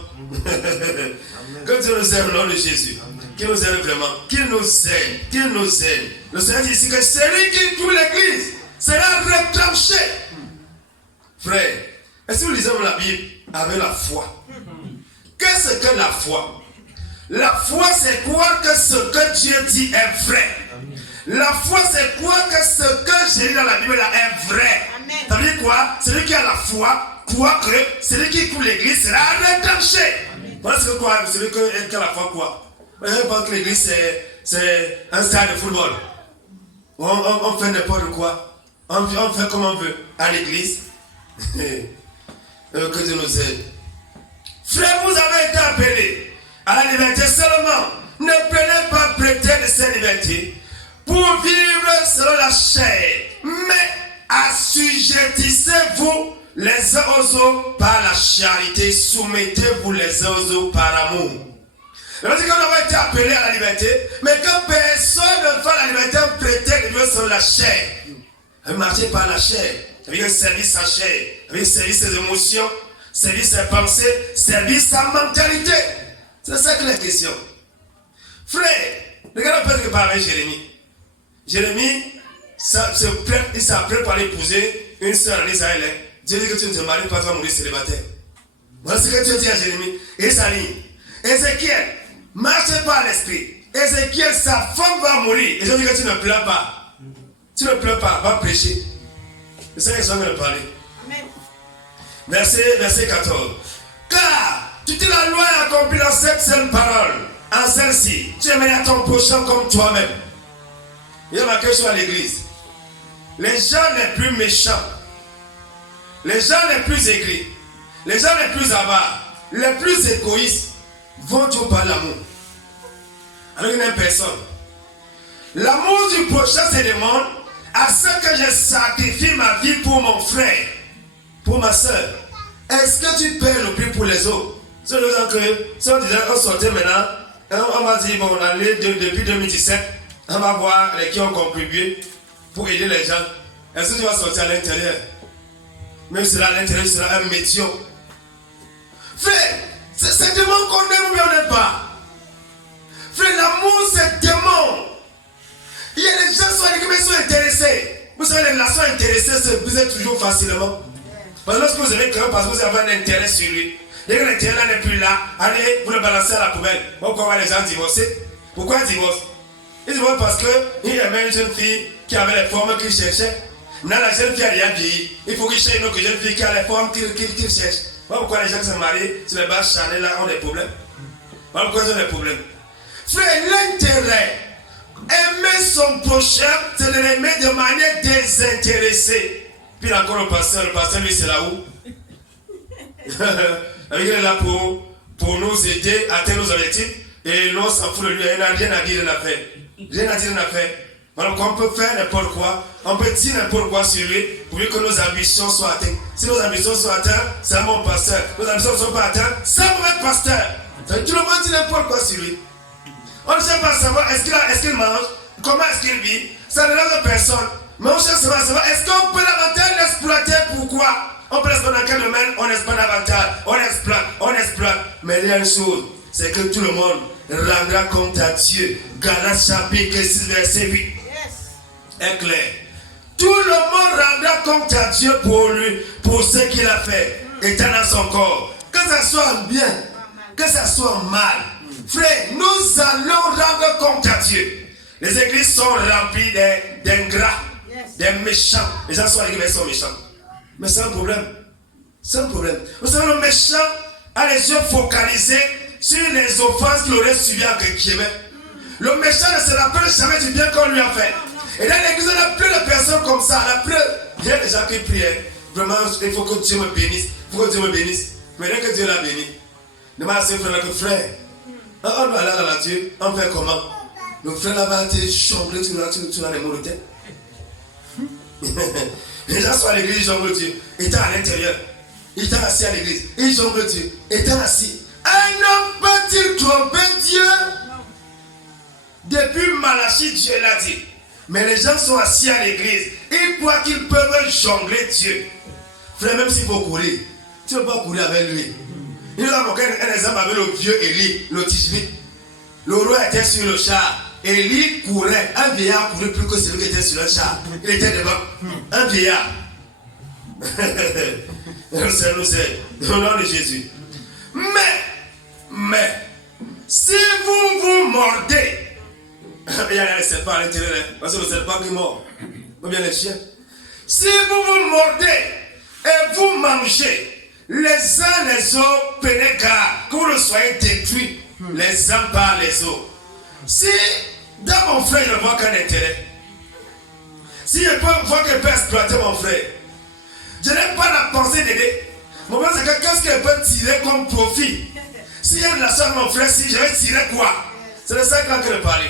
Que Dieu nous aide au nom de Jésus. Qu'il nous aide vraiment. Qu'il nous aide. Qu'il nous aide. Le Seigneur dit ici que celui qui trouve l'église sera retranché. Frère, est-ce que nous lisons la Bible avec la foi? Qu'est-ce que la foi? La foi, c'est croire que ce que Dieu dit est vrai. La foi, c'est croire que ce que j'ai lu dans la Bible là est vrai. Ça veut dire quoi? Celui qui a la foi croit que celui qui trouve l'église sera retranché. Voilà ce que quoi? Celui qui a la foi quoi? Je pense que l'église c'est un stade de football. On fait n'importe quoi. On fait comme on veut à l'église. Que Dieu nous aide. Frère, vous avez été appelés à la liberté seulement. Ne prenez pas prétexte de cette liberté pour vivre selon la chair, mais assujettissez-vous les uns aux autres par la charité, soumettez-vous les uns aux autres par amour. C'est-à-dire qu'on a été appelés à la liberté, mais que personne ne fait la liberté un prétexte de vivre selon la chair. Marcher par la chair, avec un service à chair, avec un service ses émotions, service ses pensées, service sa mentalité. C'est ça que la question. Frère, regarde un peu ce que parlait Jérémie. Jérémie, il s'apprête pour aller épouser une sœur en Israël. Dieu dit que tu ne te maries pas, tu vas mourir célibataire. Voilà ce que Dieu dit à Jérémie. Et sa ligne. Ézéchiel, marche par l'esprit. Ézéchiel, sa femme va mourir. Et Dieu dit que tu ne pleures pas. Tu ne pleures pas, va prêcher. C'est ça que je vais parler. Amen. Verset 14. Car toute la loi est accomplie dans cette seule parole. En celle-ci, tu aimerais à ton prochain comme toi-même. Il y a marqué sur l'église. Les gens les plus méchants, les gens les plus aigris, les gens les plus avares, les plus égoïstes vont tout par l'amour. Alors il y a une personne. L'amour du prochain se demande à ce que je sacrifie ma vie pour mon frère, pour ma soeur. Est-ce que tu paies le prix pour les autres? C'est le temps que, si on disait qu'on sortait maintenant, on va dire, bon, on allait depuis 2017, on va voir les qui ont contribué pour aider les gens. Est-ce que tu vas sortir à l'intérieur? Même si à l'intérieur, tu seras un métier. Frère, c'est demande qu'on aime ou bien on n'aime pas. Frère, l'amour, c'est demande. Il y a des gens qui sont intéressés. Vous savez, les relations intéressées se brisent toujours facilement. Parce que lorsque vous avez quelqu'un, parce que vous avez un intérêt sur lui, dès que l'intérêt là n'est plus là, allez, vous le balancez à la poubelle. Pourquoi les gens divorcent? Pourquoi ils divorcent? Ils divorcent parce qu'il y avait une jeune fille qui avait les formes qu'il cherchait. Maintenant, la jeune fille a rien vieilli. Il faut qu'il cherche une autre jeune fille qui a les formes qu'il cherche. Voilà pourquoi les gens qui se marient sur les bases Chanel là ont des problèmes. Voilà pourquoi ils ont des problèmes. Frère, l'intérêt, aimer son prochain, c'est de l'aimer de manière désintéressée. Puis encore le pasteur lui c'est là où? Il est là pour nous aider à atteindre nos objectifs. Et nous on s'en fout de lui, il n'a rien à dire, rien à faire. Rien à dire, rien à faire. Alors qu'on peut faire n'importe quoi, on peut dire n'importe quoi sur lui pour que nos ambitions soient atteintes. Si nos ambitions sont atteintes, c'est un bon pasteur. Nos ambitions ne sont pas atteintes, c'est un mauvais pasteur. Tout le monde dit n'importe quoi sur lui. On ne cherche pas à savoir est-ce qu'il mange, comment est-ce qu'il vit, ça ne regarde personne. Mais on cherche à savoir est-ce qu'on peut davantage l'exploiter, pourquoi? On peut l'exploiter dans quel domaine? On exploite davantage, on exploite. Mais il y a une chose, c'est que tout le monde rendra compte à Dieu. Galates chapitre 6 verset 8. Est clair. Tout le monde rendra compte à Dieu pour lui, pour ce qu'il a fait, étant dans son corps. Que ça soit bien, que ça soit mal. Frère, nous allons rendre compte à Dieu. Les églises sont remplies d'ingrats, des méchants. Les gens sont à l'église, mais ils sont méchants. Mais c'est un problème. C'est un problème. Vous savez, le méchant a les yeux focalisés sur les offenses qu'il aurait subies en Kékémé. Le méchant ne se rappelle jamais du bien qu'on lui a fait. Et dans l'église, on a plein de personnes comme ça. On a plein. Il y a des gens qui prient. Vraiment, il faut que Dieu me bénisse. Il faut que Dieu me bénisse. Mais dès que Dieu l'a béni, demande à ses frères que frère, on doit aller à Dieu. On fait comment? Le frère là-bas été jonglé, tu as les mots de tête. Les gens sont à l'église, ils jonglent Dieu. Il était à l'intérieur. Il était assis à l'église. Il jongle Dieu. Il était assis. Un homme peut-il tromper Dieu? Depuis Malachie, Dieu l'a dit. Mais les gens sont assis à l'église. Ils croient qu'ils peuvent jongler Dieu. Frère, même s'il faut courir, tu ne peux pas courir avec lui. Il nous a montré un exemple avec le vieux Élie, le Tishbi. Le roi était sur le char. Élie courait. Un vieillard courait plus que celui qui était sur le char. Il était devant. Un vieillard. Nous c'est au nom de Jésus. Mais, si vous vous mordez, il y a les serpents à l'intérieur, parce que le serpent qui mord, ou bien les chiens. Si vous vous mordez et vous mangez, les uns les autres, prenez garde, que vous ne soyez détruits les uns par les autres. Si dans mon frère je ne vois qu'un intérêt, si je peux voir que je peux exploiter mon frère, je n'ai pas la pensée d'aider. Mon frère, c'est que qu'est-ce qu'elle peut tirer comme profit? Si il y a une relation avec mon frère, si je vais tirer quoi? C'est de ça que je parle.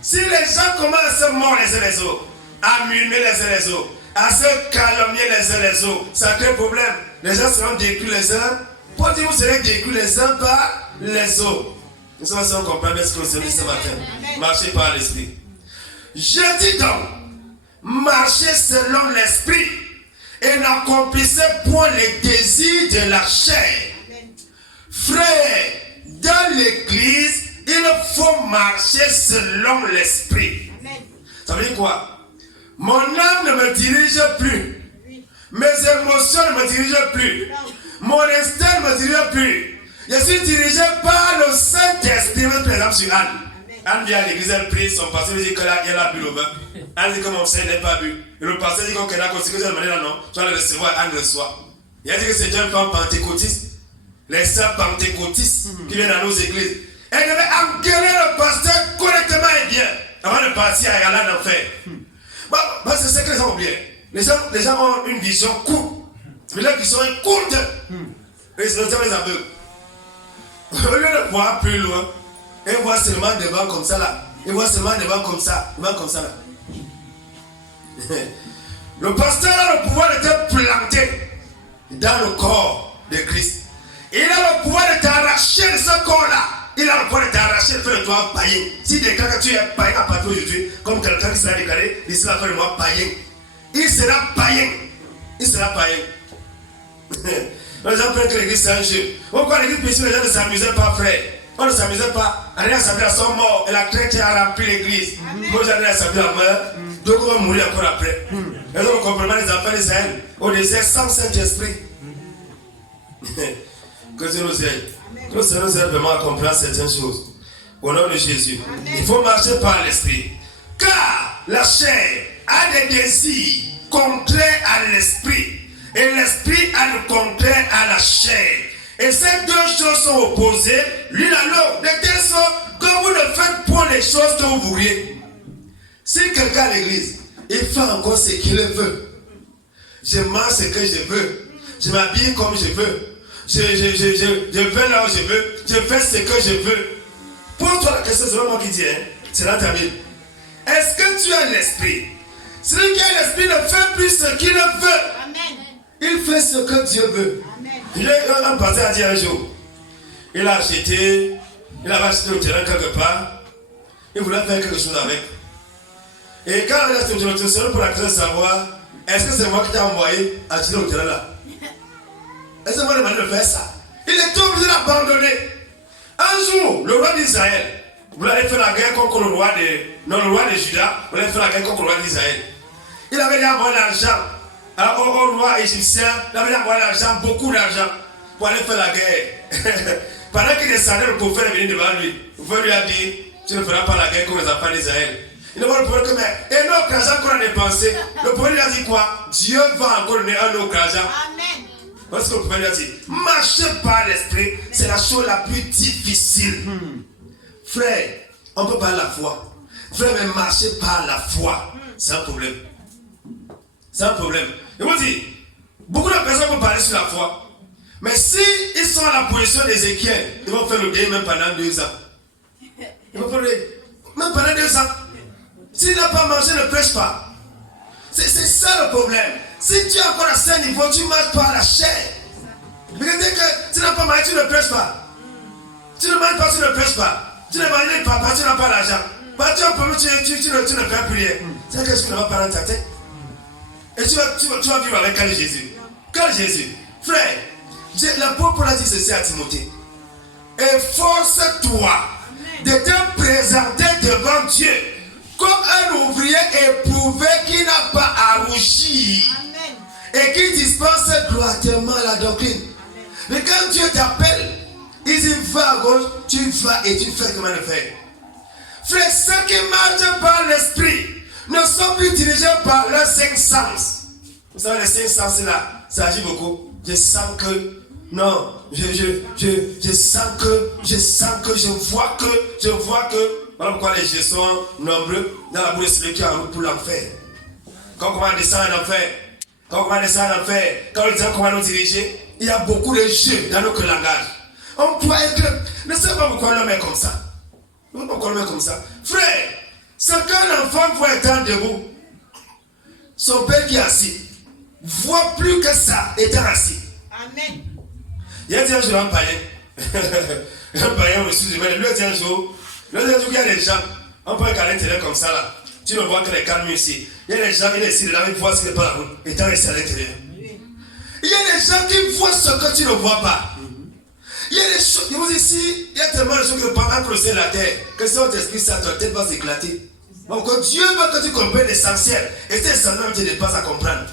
Si les gens commencent à se mordre les uns les autres, à murmurer les uns les autres, à se calomnier les uns les autres, ça crée problème. Les gens seront détruits les uns. Pour dire vous serez détruits les uns par les autres. Nous sommes ensemble comprendre ce que nous avons dit ce matin. Marchez par l'esprit. Je dis donc, marchez selon l'esprit et n'accomplissez point les désirs de la chair. Frère, dans l'église, il faut marcher selon l'esprit. Ça veut dire quoi? Mon âme ne me dirige plus. Mes émotions ne me dirigent plus. Mon instinct ne me dirige plus. Je suis dirigé par le Saint-Esprit. Par exemple, sur Anne. Anne vient à l'église, elle prie, son pasteur dit qu'elle a bu le vin. Anne dit que mon frère n'est pas bu. Et le pasteur dit qu'elle a considéré que elle non, tu vas le recevoir, Anne reçoit. Il a dit que c'est un femme pentecôtiste. Les sœurs pentecôtistes qui viennent dans nos églises. Elle devait engueuler le pasteur correctement et bien avant de partir à aller en enfer. C'est ce que les gens ont oublié. Les gens ont une vision courte. Mais la vision est courte. Et c'est notamment les aveugles. Au lieu de voir plus loin, ils voient seulement devant comme ça là. Ils voient seulement devant comme ça. Devant comme ça là. Le pasteur a le pouvoir de te planter dans le corps de Christ. Il a le pouvoir de t'arracher de ce corps-là. Il a le pouvoir de t'arracher de faire de toi païen. Si quelqu'un que tu es païen à partir aujourd'hui, comme quelqu'un qui sera déclaré, il sera fait de moi païen. Il sera païen. Il sera païen. Les gens prennent que l'église c'est un jeu. Pourquoi l'église les gens ne s'amusaient pas, frère? On ne s'amusait pas. Allez à s'amuser, ils sont morts. Et la chrétienne a rempli l'église. Moi j'allais à s'amuser, la meurt. Donc on va mourir encore après. Et donc on comprend les enfants d'Israël au désert sans Saint-Esprit. Que Dieu nous aide. Que Dieu nous aide vraiment à comprendre certaines choses. Au nom de Jésus. Amen. Il faut marcher par l'esprit. Car la chair a des désirs contraires à l'esprit. Et l'esprit a le contraire à la chair. Et ces deux choses sont opposées l'une à l'autre. De telle sorte que vous ne faites point les choses que vous voudriez. Si quelqu'un à l'église, il fait encore ce qu'il veut. Je mange ce que je veux. Je m'habille comme je veux. Je vais là où je veux. Je fais ce que je veux. Pour toi, la question, c'est pas moi qui dis, hein? C'est dans ta Bible. Est-ce que tu as l'esprit? Celui qui a l'esprit ne fait plus ce qu'il veut. Amen. Il fait ce que Dieu veut. Il a un pasteur a dit un jour, il a acheté le terrain quelque part. Il voulait faire quelque chose avec. Et quand il a acheté le terrain, pour la question de savoir, est-ce que c'est moi qui t'ai envoyé acheter le terrain là? Est-ce que moi demandé de faire ça? Il est obligé d'abandonner. Un jour, le roi d'Israël, vous allez faire la guerre contre le roi de Juda, vous allez faire la guerre contre le roi d'Israël. Il avait déjà envoyé l'argent au roi égyptien, il avait envoyé l'argent, beaucoup d'argent, pour aller faire la guerre. Pendant qu'il descendait, le prophète est venu devant lui. Le prophète lui a dit, tu ne feras pas la guerre contre les enfants d'Israël. Il ne voit le problème que mais et nos argent qu'on a dépensé. Le prophète lui a dit quoi? Dieu va encore donner un autre argent. Amen. Parce que le prophète lui a dit, marcher par l'esprit, c'est la chose la plus difficile. Frère, on peut pas la foi. Frère, mais marcher par la foi, c'est un problème. C'est un problème. Et vous dites, beaucoup de personnes peuvent parler sur la foi. Mais si ils sont à la position d'Ézéchiel, ils vont faire le deuil même pendant 2 ans. Ils vont faire le deuil même pendant 2 ans. S'il n'a pas mangé, ne prêche pas. C'est ça le problème. Si tu es encore à ce niveau, tu marches par la chair. Mais dès que tu n'as pas mangé, tu ne prêches pas. Tu ne manges pas, tu ne prêches pas. Tu ne manges pas, tu n'as pas l'argent. Tu ne fais plus rien. C'est quelque chose qui ne va pas dans ta tête. Et tu vas vivre avec quel Jésus? Quel Jésus? Frère, l'apôtre Paul a dit ceci à Timothée. Efforce-toi de te présenter devant Dieu comme un ouvrier éprouvé qui n'a pas à rougir et qui dispense droitement la doctrine. Mais quand Dieu t'appelle, il dit va à gauche, tu vas et tu fais comment le faire. Frère, ceux qui marchent par l'esprit ne sont plus dirigés par leurs 5 sens. Vous savez, les 5 sens là, ça agit beaucoup. Je sens que, non, je sens que, je vois que. Voilà pourquoi les jeux sont nombreux dans la boue de celui qui est en route pour l'enfer. Quand on va descendre en enfer, quand les gens comment nous diriger, il y a beaucoup de jeux dans notre langage. On doit être, ne sais pas pourquoi l'homme est comme ça. Pourquoi l'homme est comme ça. Frère, c'est qu'un enfant voit étant debout. Son père qui est assis voit plus que ça étant assis. Amen. Il y a un jour un païen. Un païen reçu du mal. Le dernier jour, il y a des gens. On peut regarder l'intérieur comme ça là. Tu ne vois que les calmes ici. Il y a des gens qui décident de la même voix ce qui n'est pas la route. Étant resté à l'intérieur. Il y a des gens qui voient ce que tu ne vois pas. Il y a des choses. Je vous dis ici, il y a tellement de choses que pendant que le ciel et la terre, que si on t'explique ça, ta tête va s'éclater. Donc Dieu veut que tu comprennes l'essentiel. Et c'est l'essentiel qui te dépasse à comprendre.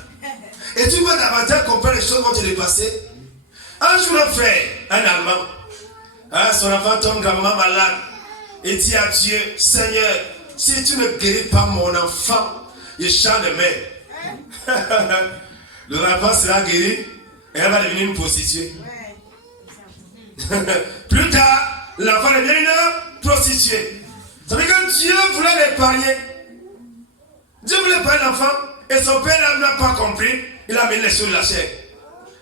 Et tu veux davantage comprendre les choses qui vont te dépasser. Un jour, un frère, un Allemand, son enfant tombe gravement malade. Et dit à Dieu, Seigneur, si tu ne guéris pas mon enfant, je chante de mer. L'enfant sera guéri et elle va devenir une prostituée. Plus tard, l'enfant devient une prostituée. Ça veut dire que Dieu voulait l'épargner. Dieu voulait épargner l'enfant et son père n'a pas compris. Il a mis les choses de la chair.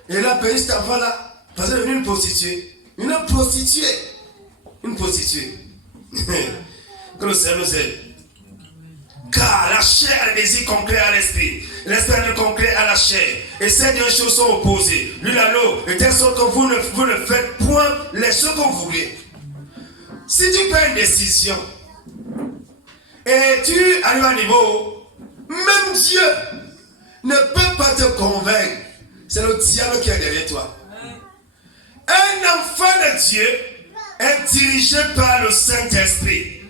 Et il a payé cet enfant-là parce qu'il est devenu une prostituée. Une prostituée. Une prostituée. Que le Seigneur nous aide. Car la chair a des désirs concrets à l'esprit. L'esprit est concret à la chair. Et ces deux choses sont opposées. L'une à l'autre. Et telle sorte que vous ne faites point les choses que vous voulez. Si tu prends une décision et tu arrives à un niveau, même Dieu ne peut pas te convaincre. C'est le diable qui est derrière toi. Un enfant de Dieu est dirigé par le Saint-Esprit.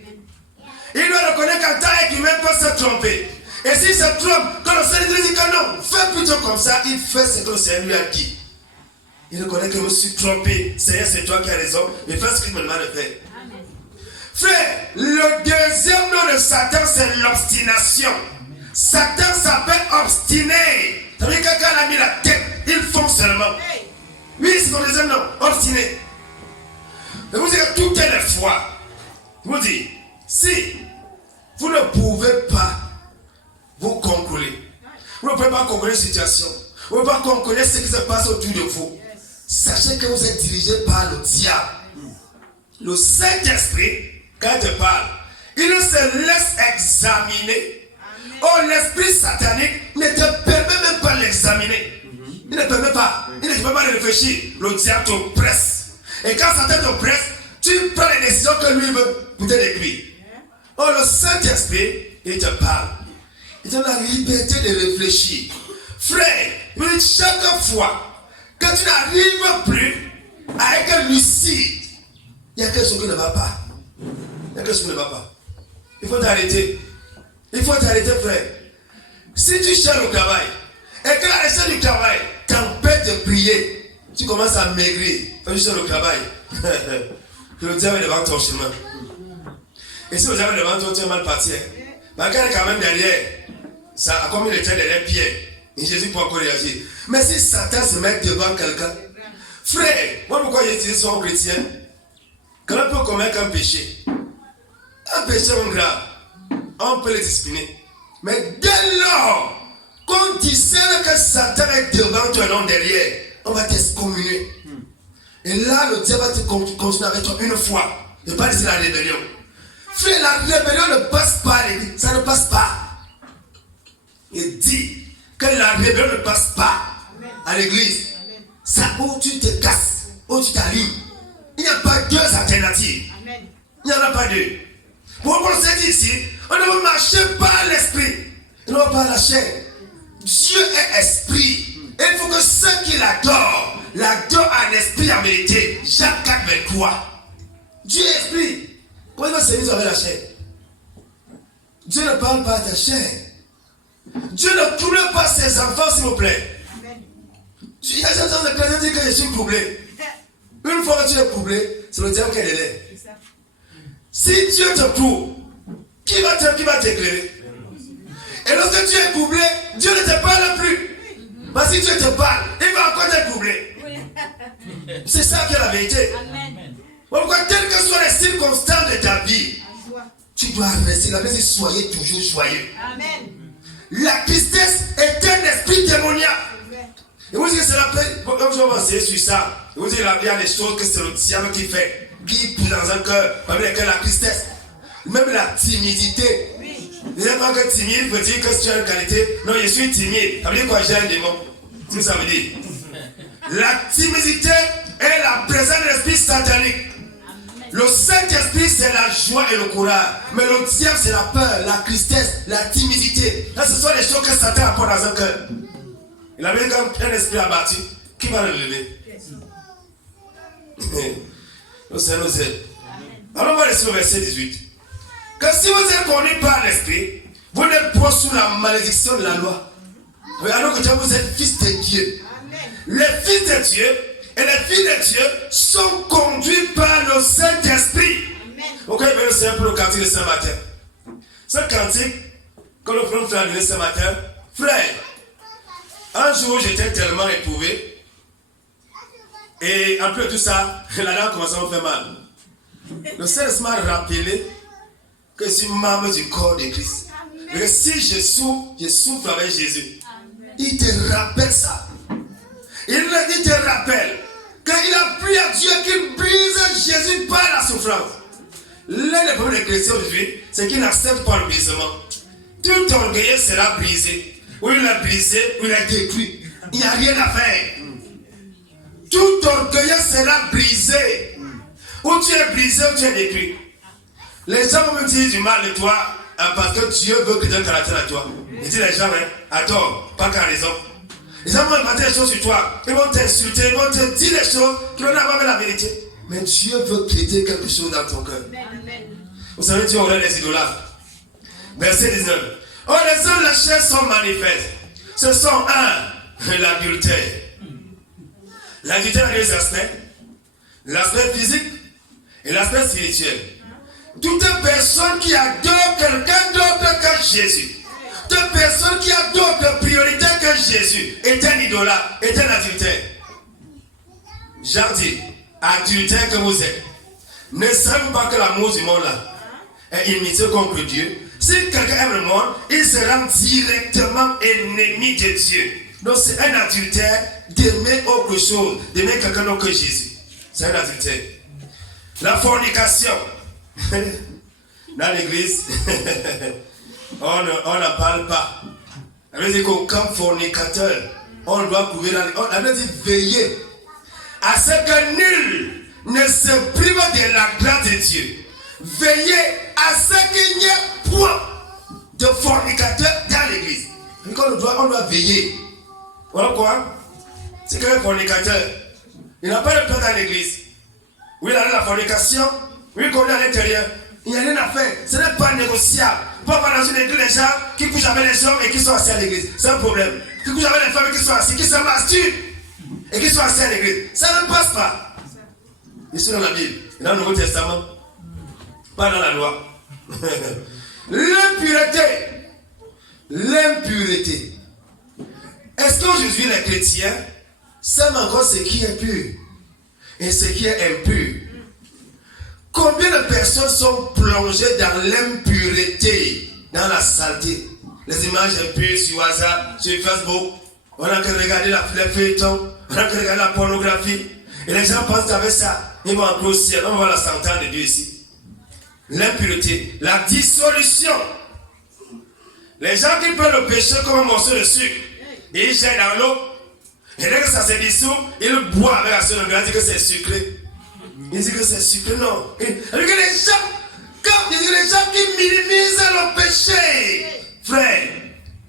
Il doit reconnaître qu'en tant qu'humain peut se tromper. Et s'il se trompe, quand le Seigneur lui dit que non, fais plutôt comme ça, il fait ce que le Seigneur lui a dit. Il reconnaît que je me suis trompé. Seigneur, c'est toi qui as raison. Mais fais ce qu'il me demande de faire. Frère, le deuxième nom de Satan, c'est l'obstination. Satan s'appelle obstiné. Ça veut dire que quelqu'un a mis la tête, il fonce seulement. Oui, c'est son deuxième nom, obstiné. Je vous dis que tout est la foi. Je vous dis, si vous ne pouvez pas vous contrôler, vous ne pouvez pas contrôler une situation, vous ne pouvez pas contrôler ce qui se passe autour de vous, sachez que vous êtes dirigé par le diable. Le Saint-Esprit, quand il te parle, il se laisse examiner. Oh, l'esprit satanique ne te permet même pas de l'examiner. Il ne permet pas. Il ne te permet pas de réfléchir. Le diable te presse. Et quand Satan te presse, tu prends les décisions que lui veut pour te décrire. Oh, le Saint-Esprit, il te parle. Il te donne la liberté de réfléchir. Frère, chaque fois que tu n'arrives plus à être lucide, il y a quelque chose qui ne va pas. Il y a quelque chose qui ne va pas. Il faut t'arrêter. Il faut t'arrêter, frère. Si tu cherches le travail et que la recherche du travail t'empêche de prier, tu commences à maigrir. Quand tu cherches le travail, le diable est devant ton chemin. Et si le diable est devant toi, tu es mal parti. Mais quand il est quand même derrière, ça, comme il était derrière Pierre, et Jésus peut encore réagir. Mais si Satan se met devant quelqu'un, frère, moi pourquoi j'ai dit son chrétien? Quand on peut commettre un péché grave, on peut le discipliner. Mais dès lors qu'on discerne que Satan est devant toi et non derrière, on va t'excommunier. Et là, le diable va te continuer avec toi une fois. Et pas dire la rébellion. Frère, la rébellion ne passe pas, ça ne passe pas. Il dit que la rébellion ne passe pas à l'église. Ça où tu te casses, où tu t'alignes. Il n'y a pas deux alternatives. Il n'y en a pas deux. Pourquoi on s'est dit ici, on ne va marcher par l'esprit, et non pas la chair. Dieu est esprit. Et il faut que ceux qui l'adorent en esprit en vérité. Jacques 4, 23. Dieu est esprit. Comment il va se servir avec la chair? Dieu ne parle pas à ta chair. Dieu ne trouble pas ses enfants, s'il vous plaît. Il y a des gens de chrétiens qui disent que je suis troublé. Une fois que tu es troublé, c'est le diable qui est derrière. Si Dieu te trouve, qui va t'éclairer? Et lorsque tu es troublé, Dieu ne te parle plus. Parce que si Dieu te parle, il va encore te troubler. C'est ça qui est la vérité. Pourquoi, quelles que soient les circonstances de ta vie, tu dois rester. La Bible dit soyez toujours joyeux. Amen. La tristesse est un esprit démoniaque. Et vous dites que c'est la paix. Comme je vais m'enseigner sur ça, et vous dites qu'il y a des choses que c'est le diable qui fait, qui pousse dans un cœur, parmi lesquelles la tristesse, même la timidité. Les gens pensent que timide veut dire que si tu as une qualité, non, je suis timide. Ça veut dire quoi? J'ai un démon. C'est ce que ça veut dire. La timidité est la présence de l'esprit satanique. Le Saint-Esprit, c'est la joie et le courage. Mais le diable, c'est la peur, la tristesse, la timidité. Là, ce sont les choses que Satan apporte dans un cœur. Il avait un esprit abattu. Qui va le lever? Le Seigneur nous aide. Alors, on va laisser au verset 18. Que si vous êtes conduits par l'esprit, vous n'êtes pas sous la malédiction de la loi. Alors que vous êtes fils de Dieu. Les fils de Dieu et les filles de Dieu sont conduits par le Saint-Esprit. Ok, je vais le Seigneur pour le cantique de ce matin. Ce cantique, quand le frère a donné ce matin, frère, un jour j'étais tellement éprouvé, et en plus de tout ça, la dent commençait à me faire mal. Le Saint-Esprit m'a rappelé que je suis membre du corps de Christ. Et que si je souffre avec Jésus. Il te rappelle ça. Il te rappelle qu'il a pris à Dieu qu'il brise Jésus par la souffrance. L'un des problèmes des chrétiens aujourd'hui, c'est qu'ils n'acceptent pas le brisement. Tout orgueil sera brisé. Ou il est brisé, ou il est détruit. Il n'y a rien à faire. Tout orgueil sera brisé. Ou tu es brisé, ou tu es détruit. Les gens vont me dire du mal de toi parce que Dieu veut que tu aies un caractère à toi. Il dit les gens, à tort, pas qu'à raison. Les gens vont inventer des choses sur toi. Ils vont t'insulter, ils vont te dire des choses qui n'ont rien à voir avec la vérité. Mais Dieu veut créer quelque chose dans ton cœur. Vous savez, Dieu aurait les idolâtres. Verset 19. Oh, les hommes de la chair sont manifestes. Ce sont l'adultère. L'adultère a deux aspects. L'aspect physique et l'aspect spirituel. Toute personne qui adore quelqu'un d'autre que Jésus, toute personne qui a d'autres priorités que Jésus est un idolâtre, est un adultère. Jean dit, adultère que vous êtes, ne savez-vous pas que l'amour du monde là est inimitié contre Dieu? Si quelqu'un aime le monde, il se rend directement ennemi de Dieu. Donc c'est un adultère d'aimer autre chose, d'aimer quelqu'un d'autre que Jésus. C'est un adultère. La fornication. Dans l'église, on n'en parle pas. Ça veut dire qu'aucun fornicateur, on doit prouver dans l'église. On veut dire veiller à ce que nul ne se prive de la grâce de Dieu. Veillez à ce qu'il n'y ait point de fornicateur dans l'église. On doit veiller. Voilà quoi? C'est qu'un fornicateur, il n'a pas de place dans l'église. Oui, il a la fornication. Oui, qu'on est à l'intérieur, il n'y a rien à faire. Ce n'est pas négociable. Pas dans une église, les gens qui couchent avec les hommes et qui sont assis à l'église. C'est un problème. Qui couchent avec les femmes et qui sont assis, qui se masturbent et qui sont assis à l'église. Ça ne passe pas. Ici dans la Bible, dans le Nouveau Testament, pas dans la loi. L'impureté. L'impureté. Est-ce qu'aujourd'hui les chrétiens savent encore ce qui est pur et ce qui est impur? Combien de personnes sont plongées dans l'impureté, dans la saleté? Les images impures sur WhatsApp, sur Facebook, on a que regarder les feuilletons, on a que regarder la pornographie. Et les gens pensent qu'avec ça, ils vont entrer au ciel. On va voir la santé de Dieu ici. L'impureté, la dissolution. Les gens qui prennent le péché comme un morceau de sucre, et ils jettent dans l'eau, et dès que ça se dissout, ils boivent avec la seule ils disent que c'est sucré. Ils disent que c'est sucré, non. Et les gens qui minimisent le péché. Frère,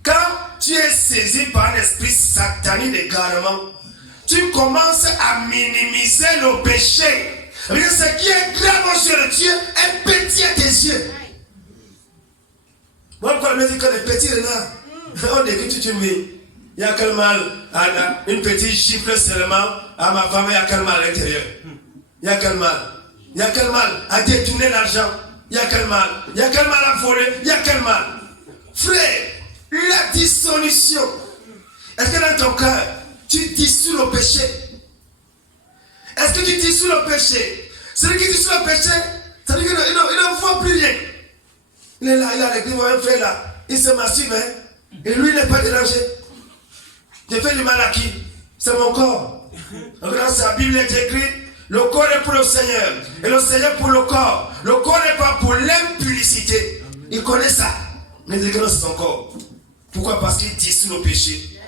quand tu es saisi par un esprit satanique d'égarement, tu commences à minimiser le péché. Parce que ce qui est grave aux yeux de Dieu est petit à tes yeux. Moi, pourquoi me dit que les petits renards, on dit que tu mets. Il y a quel mal à une petite chiffre seulement à ma femme, il y a quel mal à l'intérieur. Il y a quel mal. Il y a quel mal à détourner l'argent. Il y a quel mal. Il y a quel mal à voler. Il y a quel mal. Frère, la dissolution. Est-ce que dans ton cœur, tu dissous le péché? Est-ce que tu dissous le péché? Celui qui dissout le péché, ça veut dire qu'il ne voit plus rien. Il est là, il a l'église, un frère là. Il se masturbe, hein? Et lui, il n'est pas dérangé. J'ai fait du mal à qui? C'est mon corps. Donc dans sa Bible, il est écrit, le corps est pour le Seigneur. Et le Seigneur pour le corps. Le corps n'est pas pour l'impudicité. Il connaît ça. Mais il dit que non, c'est son corps. Pourquoi? Parce qu'il dissout le péché.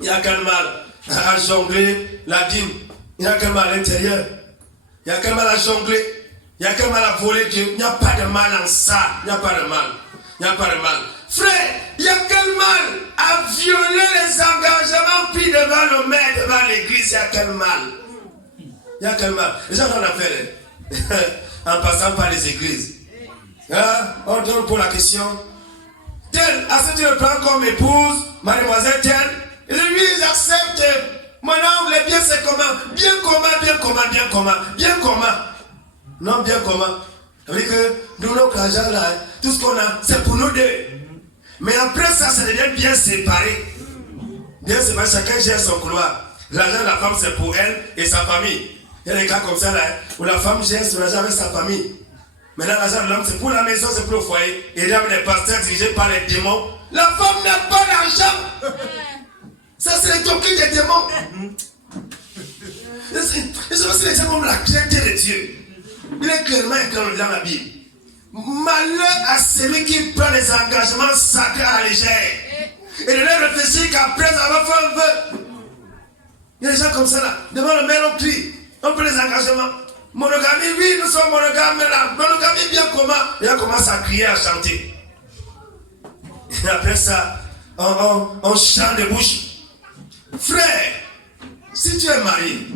Il y a quel mal à jongler la dîme? Il y a quel mal à l'intérieur? Il y a quel mal à jongler? Il y a quel mal à voler Dieu? Il n'y a pas de mal en ça. Il n'y a pas de mal. Il n'y a pas de mal. Frère, il y a quel mal à violer les engagements pris devant le maire, devant l'église? Il y a quel mal? Il y a quel mal? Les gens en affaire en passant par les églises. Hein? On donne pour la question. Tel, est-ce que tu le prends comme épouse, mademoiselle tel? Et lui, j'accepte. Maintenant, les biens, c'est comment? Bien comment, bien comment, bien comment, bien comment? Non, bien comment? Ça veut dire que nous, notre argent là, tout ce qu'on a, c'est pour nous deux. Mais après ça, ça devient bien séparé. Bien séparé, chacun gère son couloir. L'argent de la femme, c'est pour elle et sa famille. Il y a des cas comme ça là, où la femme gère son argent avec sa famille. Maintenant, l'argent de l'homme, c'est pour la maison, c'est pour le foyer. Et là, les pasteurs dirigés par les démons. La femme n'a pas d'argent. Ça, c'est les toquilles des démons. Et c'est les gens comme la crainte de Dieu. Il est clairement écrit dans la Bible. Malheur à celui qui prend les engagements sacrés à la légère. Et de ne réfléchir qu'après avoir fait un vœu. Il y a des gens comme ça là. Devant le maire, on crie. On prend les engagements. Monogamie, oui, nous sommes monogames, mais la monogamie, bien comment? Et on commence à crier, à chanter. Et après ça, on chante de bouche. Frère, si tu es marié,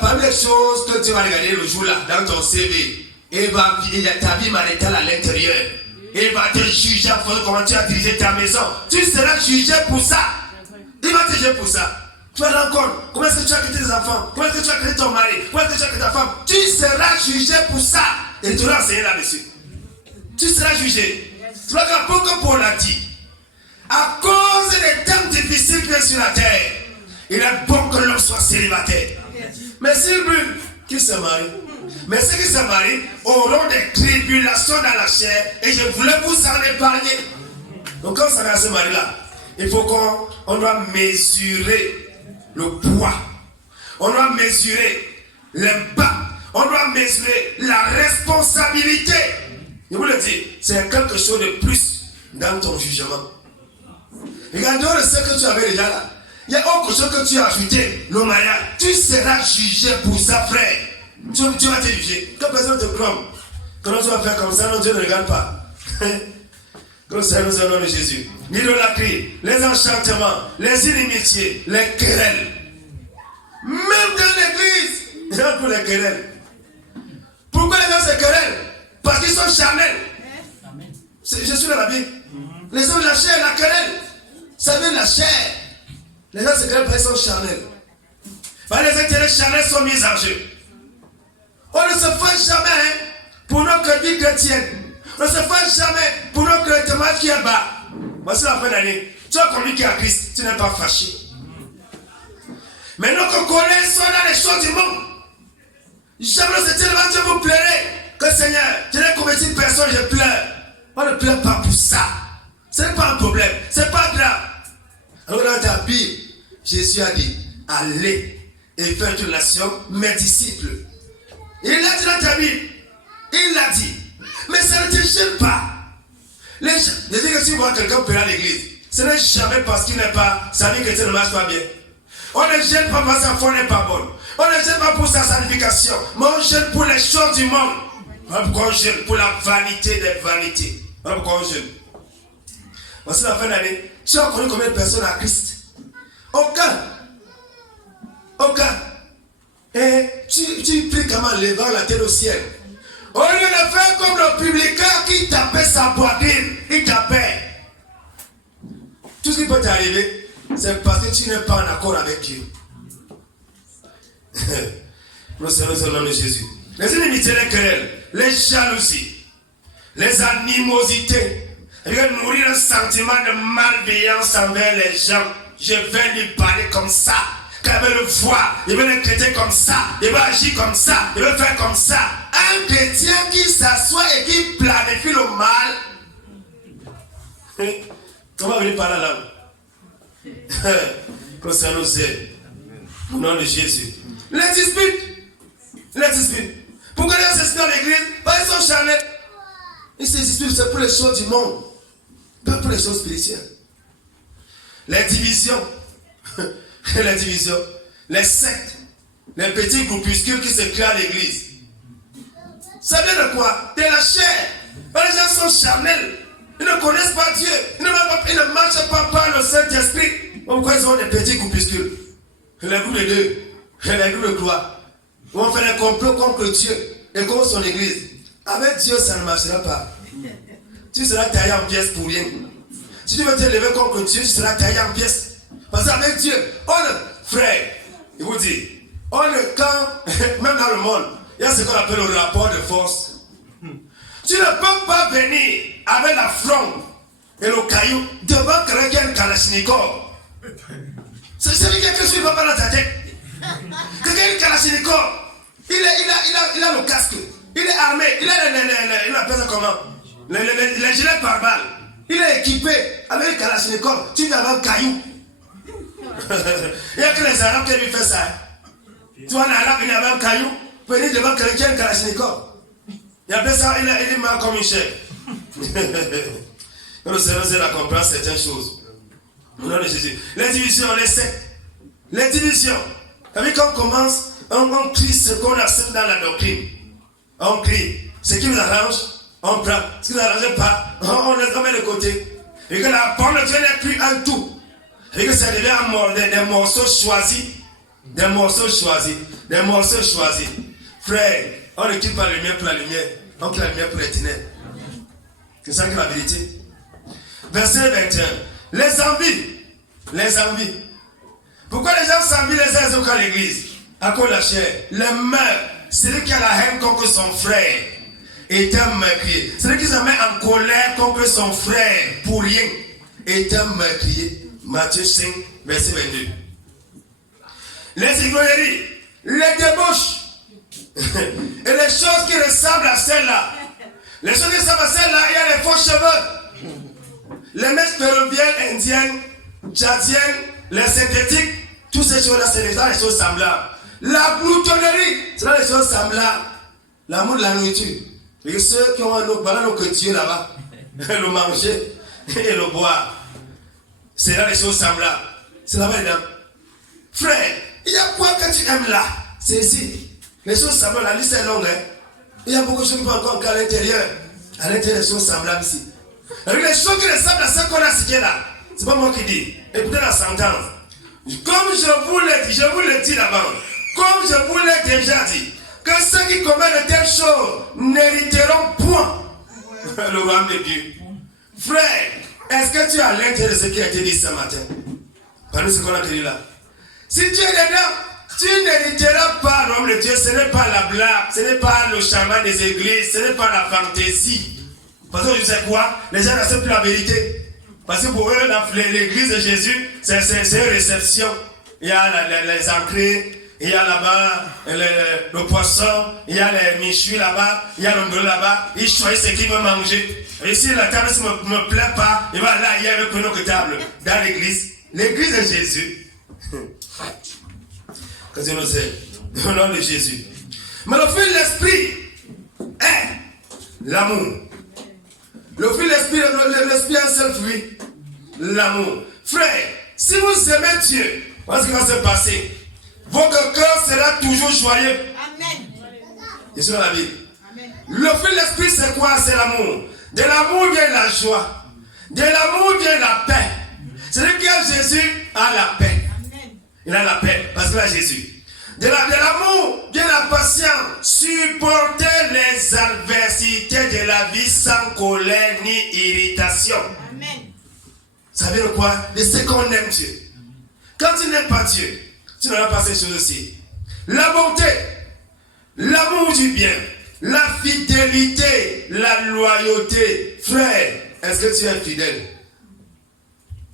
parmi les choses que tu vas regarder le jour là, dans ton CV, il y a ta vie maritale à l'intérieur. Il va te juger pour comment tu as dirigé ta maison. Tu seras jugé pour ça. Il va te juger pour ça. Tu vas rendre compte. Comment est-ce que tu as quitté tes enfants? Comment est-ce que tu as quitté ton mari? Comment est-ce que tu as quitté ta femme? Tu seras jugé pour ça. Et tu vas enseigner là-dessus. Tu seras jugé. Tu vas comprendre que Paul a dit. À cause des temps difficiles qui sont sur la terre, il est bon que l'homme soit célibataire. Mais s'il brûle, qui se marie? Mais ceux qui se marient auront des tribulations dans la chair et je voulais vous en épargner. Donc quand ça va se marier là, il faut qu'on doit mesurer le poids. On doit mesurer l'impact. On doit mesurer la responsabilité. Je vous le dis, c'est quelque chose de plus dans ton jugement. Regardons ce que tu avais déjà là. Il y a autre chose que tu as ajouté, le mariage. Tu seras jugé pour ça, frère. Tu vas te juger. Que personne te croit. Quand tu vas faire comme ça, non, Dieu ne regarde pas. Comme ça, nous au nom de Jésus. L'idolâtrie, les enchantements, les inimitiés, les querelles. Même dans l'église, il y a pour les querelles. Pourquoi les gens se querellent? Parce qu'ils sont charnels. Je suis dans la Bible. Les gens de la chair, la querelle. Ça vient de la chair. Les gens se querellent parce qu'ils sont charnels. Les intérêts charnels sont mis en jeu. On ne se fâche jamais pour notre vie chrétienne. ne se fâche jamais pour notre témoignage qui est bas. Voici la fin d'année. Tu as communiqué à Christ, tu n'es pas fâché. Maintenant qu'on connaît soit dans les choses du monde, jamais ce tellement Dieu vous plairait que Seigneur, je n'ai convaincu personne, je pleure. On ne pleure pas pour ça. Ce n'est pas un problème, ce n'est pas grave. Alors dans ta Bible, Jésus a dit, allez et faites une nation, mes disciples. Il l'a dit dans ta Bible. Il l'a dit. Mais ça ne te gêne pas. Les gens, je dis que si vous voyez quelqu'un pleurer à l'église, ce n'est jamais parce qu'il n'est pas, sa vie chrétienne ne marche pas bien. On ne gêne pas parce que sa foi n'est pas bonne. On ne gêne pas pour sa sanctification. Mais on gêne pour les choses du monde. Voilà pourquoi on gêne pour la vanité des vanités. Voilà pourquoi on gêne. Voici la fin d'année. Tu as connu combien de personnes à Christ? Aucun. Et tu pries comment levant la tête au ciel. Au lieu de faire comme le publicain qui tapait sa poitrine, il tapait. Tout ce qui peut t'arriver, c'est parce que tu n'es pas en accord avec Dieu. Nous sommes au nom de Jésus. Les inimitiés, les querelles, les jalousies, les animosités, nourrir un sentiment de malveillance envers les gens. Je vais lui parler comme ça. Quand il veut le voir, il veut le traiter comme ça, il veut agir comme ça, il veut faire comme ça. Un chrétien qui s'assoit et qui planifie le mal, comment venir par la langue? Que ça nous aide. Au nom de Jésus. Les disputes. Pourquoi les gens s'expliquent dans l'église? Parce qu'ils sont charnels. Ils se disputent, c'est pour les choses du monde, pas pour les choses spirituelles. Les divisions. Les sectes, les petits groupuscules qui se créent à l'église. Ça vient de quoi? De la chair. Les gens sont charnels. Ils ne connaissent pas Dieu. Ils ne marchent pas par le Saint-Esprit. Pourquoi ils ont des petits groupuscules? Les groupes de deux, les groupes de trois. On fait des complots contre Dieu et contre son église. Avec Dieu, ça ne marchera pas. Tu seras taillé en pièces pour rien. Si tu veux te lever contre Dieu, tu seras taillé en pièces. Parce qu'avec Dieu, frère, il vous dit, même dans le monde, il y a ce qu'on appelle le rapport de force. Tu ne peux pas venir avec la fronde et le caillou devant quelqu'un Kalachnikov. C'est quelqu'un qui ne va pas dans ta tête. Quelqu'un Kalachnikov, il a le casque, il est armé, il appelle ça comment? Les gilets pare-balles. Il est équipé avec le Kalachnikov, tu viens avec un caillou. Il n'y a que les Arabes qui lui font ça. Tu vois un Arabe, il avait un caillou, venir devant quelqu'un Kalachnikov. Il appelle ça, il est mal comme une chèvre. Le Seigneur nous aide à comprendre certaines choses. Au nom de Jésus. Les divisions, les sectes. Les divisions. Vous savez, quand on commence, on crie ce qu'on accepte dans la doctrine. On crie. Ce qui nous arrange, on prend. Ce qui ne nous arrange pas, on laisse met de côté. Et que la parole de Dieu n'est plus un tout. Et que ça devient des morceaux choisis. Des morceaux choisis. Frère, on ne quitte pas la lumière pour la lumière. On quitte la lumière pour les ténèbres. C'est ça que la vérité. Verset 21. Les envies. Pourquoi les gens s'envient les uns autres à l'église? À cause de la chair. Les meurtres. Celui qui a la haine contre son frère est un meurtrier. Celui qui se met en colère contre son frère pour rien est un meurtrier. Matthieu 5, verset 22. Les ivrogneries, les débauches et les choses qui ressemblent à celles-là. Les choses qui ressemblent à celles-là, il y a les faux cheveux. Les mèches péruviennes, indiennes, tchadiennes, les synthétiques, toutes ces choses-là, c'est les choses semblables. La gloutonnerie, c'est les choses semblables. L'amour de la nourriture. Et ceux qui ont un autre banane que Dieu là-bas, le manger et le boire. C'est là les choses semblables. C'est là-bas, les dames. Frère, il y a quoi que tu aimes là? C'est ici. Les choses semblables, la liste est longue. Hein? Il y a beaucoup de choses qui vont encore à l'intérieur. À l'intérieur, les choses semblables ici. Alors, les choses qui ressemblent à ce qu'on a cité là, c'est pas moi qui dis. Écoutez la sentence. Comme je vous l'ai dit d'abord, comme je vous l'ai déjà dit, que ceux qui commettent de telles choses n'hériteront point le royaume de Dieu. Frère, est-ce que tu es à l'intérieur de ce qui a été dit ce matin? Parmi ce qu'on a dit là. Si tu es dedans, tu n'hériteras pas le royaume de Dieu. Ce n'est pas la blague, ce n'est pas le chemin des églises, ce n'est pas la fantaisie. Parce que je sais quoi? Les gens n'acceptent plus la vérité. Parce que pour eux, l'église de Jésus, c'est une réception. Il y a les entrées, il y a là-bas le poisson, il y a les michus là-bas, il y a l'ondole là-bas. Ils choisissent ce qu'ils veulent manger. Et si la table ne me plaît pas, il va là, il y a une autre table dans l'église. L'église de Jésus. Que Dieu nous aide. Au nom de Jésus. Mais le fruit de l'esprit est l'amour. Le fruit de l'esprit, l'esprit a un seul fruit. L'amour. Frère, si vous aimez Dieu, voilà ce qui va se passer. Votre cœur sera toujours joyeux. Amen. Et sur la Bible. Amen. Le fruit de l'esprit, c'est quoi? C'est l'amour. De l'amour vient la joie. De l'amour vient la paix. Celui qui a Jésus a la paix. Amen. Il a la paix parce qu'il a Jésus. De l'amour vient la patience. Supporter les adversités de la vie sans colère ni irritation. Amen. Ça veut dire quoi? De ce qu'on aime Dieu. Quand tu n'aimes pas Dieu, tu n'auras pas ces choses aussi. La bonté, l'amour du bien, la fidélité, la loyauté. Frère, est-ce que tu es fidèle?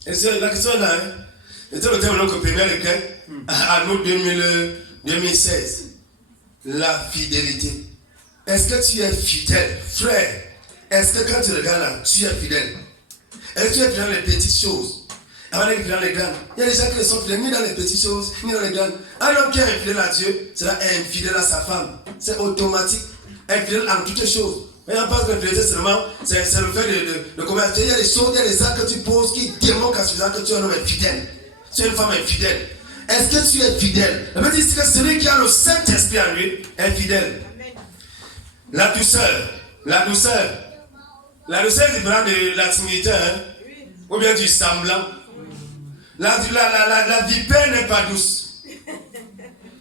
La question est là. C'était le thème de notre première école à nous 2016. La fidélité. Est-ce que tu es fidèle? Frère, est-ce que quand tu regardes là, tu es fidèle? Est-ce que tu es fidèle dans les petites choses? Avant d'être fidèle dans les grandes. Il y a des gens qui ne sont fidèles ni dans les petites choses, ni dans les grandes. Un homme qui est infidèle à Dieu sera infidèle à sa femme. C'est automatique. Infidèle en toutes choses. Mais on pense que l'infidélité seulement, c'est le fait de commettre. Il y a des choses, il y a des actes que tu poses qui démontrent à suffisant que tu es un homme infidèle. Tu es une femme infidèle. Est-ce que tu es fidèle? La Bible dit que celui qui a le Saint-Esprit en lui est fidèle. La douceur. La douceur. La douceur est différente de la timidité, hein? Ou bien du semblant. La vipère n'est pas douce.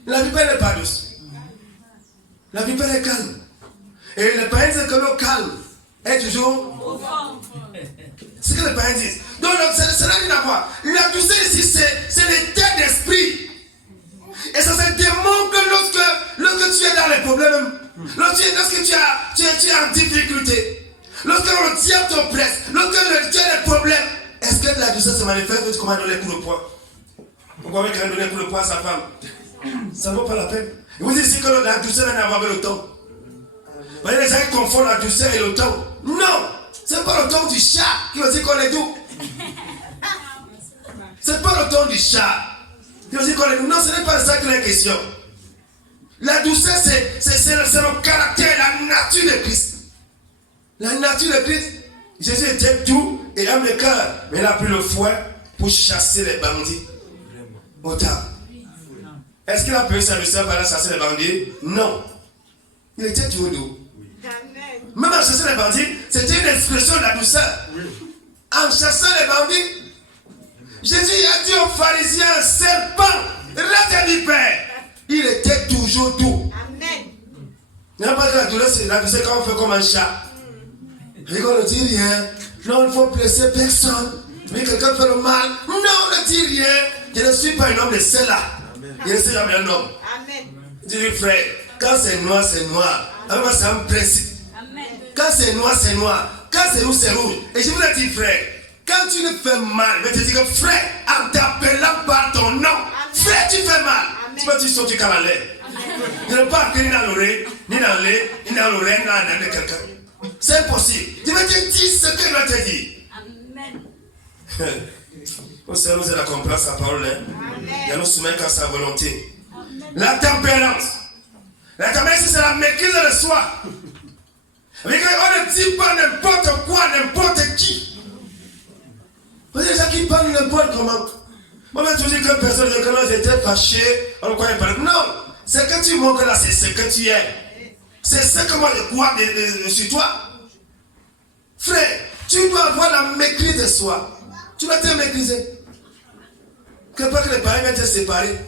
La vipère n'est pas douce. La vipère est calme. Et le païen dit que le calme est toujours. C'est ce que les païens disent. Donc, ça n'a rien à voir. La douceur ici, c'est l'état d'esprit. Et ça se démontre que lorsque tu es dans les problèmes, lorsque tu es en difficulté, lorsque le diable te presse, lorsque tu as des problèmes, est-ce que la douceur se manifeste quand tu commences à donner les coups de poing? Pourquoi quelqu'un donne les coups de poing à sa femme? Ça ne vaut pas la peine. Et vous dites ici que la douceur n'a rien à voir avec le temps. Vous voyez les gens qui confondent la douceur et le temps. Non! C'est pas le ton du chat qui veut dire qu'on est doux. C'est pas le ton du chat qui veut dire qu'on est doux. Non, ce n'est pas ça qui est la question. La douceur, c'est le caractère, la nature de Christ. La nature de Christ. Jésus était doux et aime le cœur. Mais il a pris le fouet pour chasser les bandits. Au temps. Est-ce qu'il a payé sa douceur pour aller chasser les bandits? Non. Il était toujours doux. Même en chassant les bandits, c'était une expression de la douceur. En chassant les bandits, Jésus a dit aux pharisiens, serpent, rate vipère. Il était toujours doux. Amen. Il n'y a pas de la douceur quand on fait comme un chat. Et qu'on ne dit rien. Non, il ne faut blesser personne. Mais quelqu'un fait le mal. Non, on ne dit rien. Je ne suis pas un homme de cela. Je ne suis jamais un homme. Amen. Je dis, frère, quand c'est noir, c'est noir. Alors moi, c'est un principe. Quand c'est noir, c'est noir. Quand c'est rouge, c'est rouge. Et je vous l'ai dit, frère, quand tu ne fais mal, je vais te dire que frère, en t'appelant par ton nom, frère, tu fais mal. Tu peux dire sortir quand l'air. Je ne peux pas entrer ni dans l'oreille, ni dans l'œil, ni dans l'oreille, ni dans la de quelqu'un. C'est impossible. Je vais te dire ce que je vais te dire. Amen. Au Seigneur nous aide à comprendre sa parole. Et à nous soumettre à sa volonté. La tempérance. La tempérance, c'est la maîtrise de soi. On ne dit pas n'importe quoi, n'importe qui. Vous savez, les gens qui parlent n'importe comment. Moi, je dis que personne ne comment j'étais fâché, on croit pas. Non, c'est que tu montres là, c'est ce que tu es. C'est ce que moi je crois sur toi. Frère, tu dois avoir la maîtrise de soi. Tu dois te maîtriser. Que pas que les parents viennent te séparer.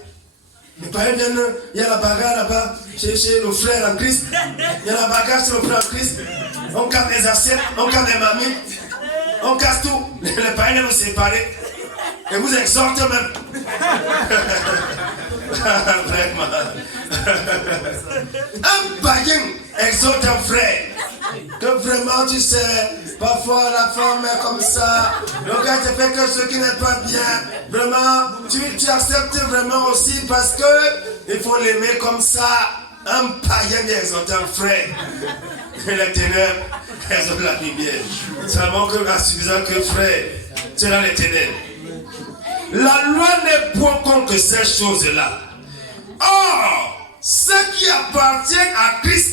Les parents viennent, il y a la bagarre là-bas, chez le frère en Christ. Il y a la bagarre chez le frère en Christ. On casse les assiettes, on casse les mamies, on casse tout. Les parents viennent nous séparer. Et vous exhortez même. Vraiment. Un païen exhorte un frère. que vraiment, tu sais, parfois la femme est comme ça, le gars te fait quelque chose qui n'est pas bien. Vraiment, tu acceptes vraiment aussi parce que il faut l'aimer comme ça. Un païen vient exhorter un frère. Et les ténèbres, elles ont la lumière. Ça manque suffisant que frère, tu es dans les ténèbres. La loi n'est point contre ces choses-là. Or, ceux qui appartiennent à Christ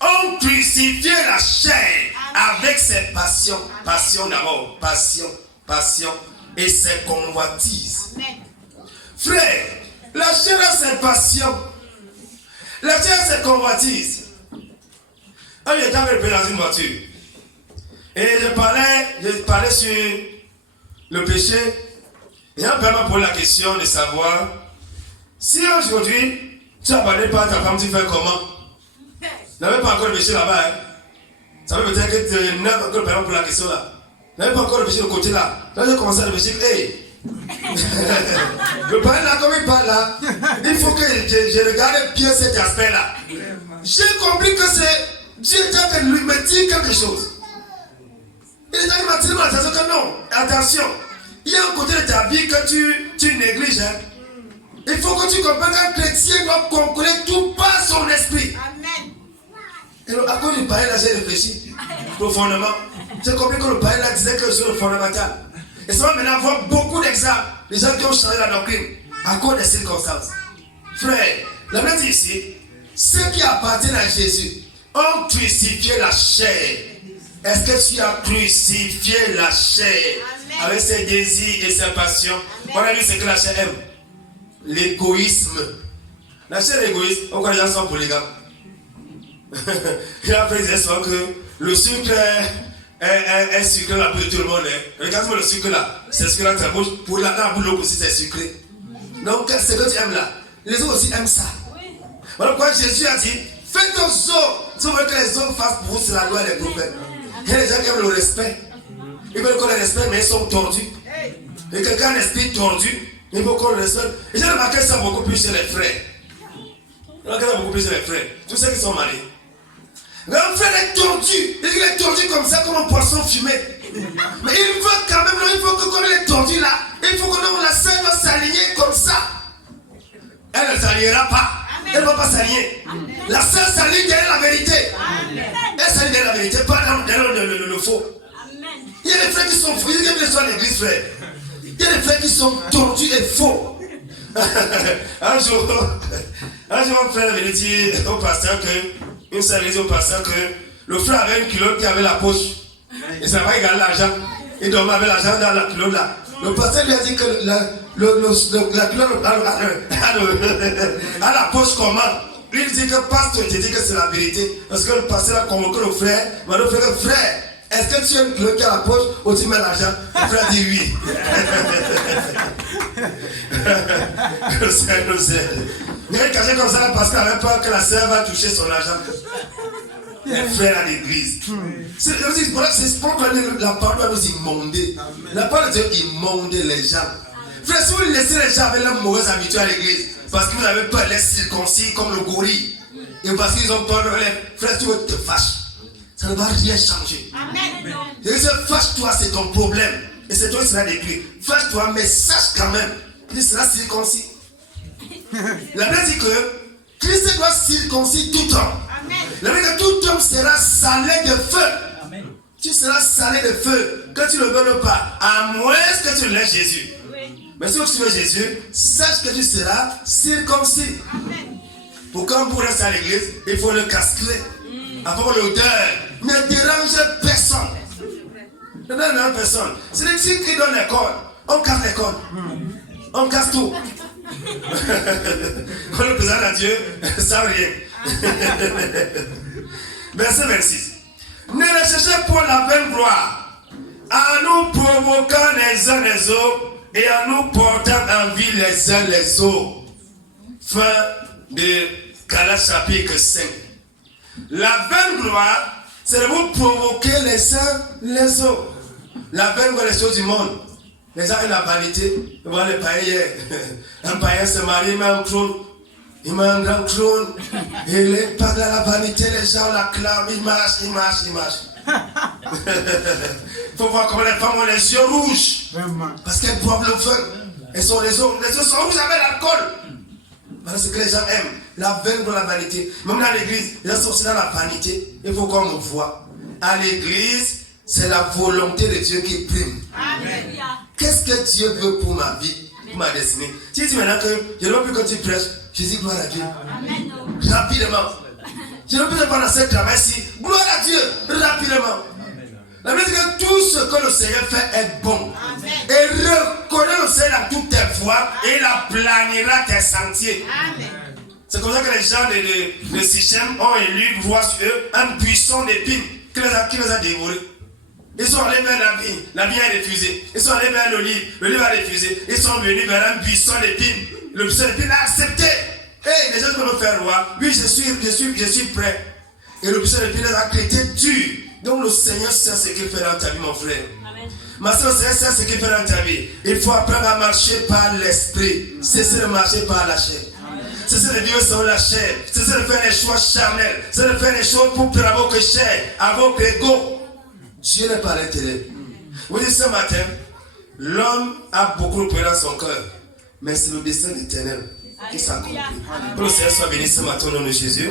ont crucifié la chair avec ses passions. Passion d'abord, passion et ses convoitises. Frère, la chair a ses passions. La chair a ses convoitises. Un jour, j'étais dans une voiture. Et je parlais sur le péché. J'ai un peu posé la question de savoir si aujourd'hui tu n'abandonnes pas ta femme, tu fais comment? Tu n'avais pas encore le péché là-bas. Hein? Ça veut dire que tu n'as pas encore le pour la question là. Tu n'avais pas encore le péché de côté là. Là, j'ai commencé à réfléchir. Hey! Je parle là comme il parle là. Il faut que je regarde bien cet aspect là. J'ai compris que c'est Dieu qui me dit quelque chose. Il est en train de m'attirer que non, attention. Il y a un côté de ta vie que tu négliges. Hein? Il faut que tu comprennes qu'un chrétien doit contrôler tout par son esprit. Amen. Et à cause du païen là, j'ai réfléchi profondément. J'ai compris que le païen là disait que c'est le fondamental. Et ça va maintenant avoir beaucoup d'exemples. Les gens qui ont changé la doctrine à cause des circonstances. Frère, la Bible dit ici, ceux qui appartiennent à Jésus ont crucifié la chair. Est-ce que tu as crucifié la chair? Amen. Avec ses désirs et ses passions? Amen. On a vu ce que la chair aime. L'égoïsme. La chair est égoïste. Pourquoi les gens sont polygames? Il a fait souvent que le sucre est sucré dans la bouche de tout le monde. Regarde-moi le sucre là. C'est sucré dans ta bouche. Pour la bouche aussi, c'est sucré. Donc, ce que tu aimes là, les autres aussi aiment ça. Voilà pourquoi Jésus a dit, faites aux autres. Si vous voulez que les autres fassent pour vous, c'est la loi des prophètes. Il y a des gens qui aiment le respect. Ils veulent qu'on les respecte, mais ils sont tordus. Et quelqu'un a un esprit tordu, il faut qu'on le respecte. Et j'ai remarqué ça beaucoup plus chez les frères. Tous ceux qui sont mariés. Un frère est tordu. Il est tordu comme ça, comme un poisson fumé. Mais il veut quand même, non, il faut que comme il est tordu là, il faut que non, la sœur doit s'aligner comme ça. Elle ne s'alignera pas. Elle ne va pas s'aligner. La sœur s'aligne derrière la vérité. Amen. Elle s'aligne derrière la vérité, pas derrière le faux. Amen. Il y a des frères qui sont faux. Il y a des frères à l'église, frère. Il y a des frères qui sont tordus et faux. un jour, mon frère venait dire au pasteur que, une sœur dit au pasteur que le frère avait une culotte qui avait la poche. Et ça va égaler l'argent. Il dormait avec l'argent dans la culotte là. Le pasteur lui a dit que la culotte à la poche comment? Lui il dit que pasteur, il dit que c'est la vérité. Parce que le pasteur a convoqué le frère. Mais le frère, est-ce que tu as une culotte qui a la poche ou tu mets l'argent? Le frère dit oui. Le Seigneur nous aide. Il est caché comme ça parce qu'il n'avait peur que la sœur va toucher son argent. Les frères à l'église. C'est pourquoi la parole va nous immonder. La parole de Dieu immonde les gens. Frère, si vous laissez les gens avec leurs mauvaises habitudes à l'église, parce que vous n'avez pas les circoncis comme le gorille, et parce qu'ils ont peur de les frères, tu te fâches. Ça ne va rien changer. Amen. Et fâche-toi, c'est ton problème. Et c'est toi qui sera détruit. Fâche-toi, mais sache quand même qu'il sera circoncis. La Bible dit que Christ doit circoncis tout homme. La Bible dit que tout homme sera salé de feu. Amen. Tu seras salé de feu, que tu ne le veuilles pas, à moins que tu laisses Jésus. Oui. Mais si tu veux Jésus, sache que tu seras circoncis. Amen. Pour quand vous restez à l'église, il faut le castrer. Avant l'odeur ne dérange personne. Ne dérange personne. C'est des petits qui donnent l'école. On casse l'école. On casse tout. On le présente à Dieu sans rien. Verset 26. Ne recherchez point la vaine gloire, en nous provoquant les uns les autres et en nous portant envie les uns les autres. Fin de Galates chapitre 5. La vaine gloire, c'est de vous provoquer les uns les autres. La vaine gloire, les choses du monde. Les gens ont la vanité. Vous voyez les païens. Un païen se marie, mais un trône. Il met un grand clown. Et il parle à la vanité, les gens l'acclament. Il marche. Il faut voir comment les femmes ont les yeux rouges. Parce qu'elles boivent le feu. Les yeux sont rouges avec l'alcool. Voilà ce que les gens aiment. La veine de la vanité. Même dans l'église, les gens sont aussi dans la vanité. Il faut qu'on me voit. À l'église, c'est la volonté de Dieu qui prime. Amen. Qu'est-ce que Dieu veut pour ma vie, pour ma destinée? Tu dis maintenant que je ne veux plus que tu prêches. Je dis gloire à Dieu. Amen. Rapidement. Je ne peux pas dans ce travail-ci. Gloire à Dieu. Rapidement. La Bible dit que tout ce que le Seigneur fait est bon. Amen. Et reconnais le Seigneur dans toutes tes voies et il aplanira tes sentiers. Amen. C'est comme ça que les gens de Sichem ont élu, roi sur eux, un buisson d'épines qui les a dévorés. Ils sont allés vers la vigne a refusé. Ils sont allés vers l'olive a refusé. Ils sont venus vers un buisson d'épines. Le buisson d'épines a accepté. Hey, les gens peuvent me faire roi. Oui, je suis prêt. Et le buisson d'épines a créé dur. Donc le Seigneur sait ce qu'il fait dans ta vie, mon frère. Amen. Ma soeur, le Seigneur sait ce qu'il fait dans ta vie. Il faut apprendre à marcher par l'esprit. Cesser de marcher par la chair. Cesser de vivre selon la chair. Cesser de faire les choix charnels. Cesser de faire les choses pour votre chair, à votre ego. Dieu n'est pas à l'intérieur. Vous dites ce matin, l'homme a beaucoup de problèmes dans son cœur. Mais c'est le destin éternel qui s'accomplit. Que le Seigneur soit béni ce matin au nom de Jésus.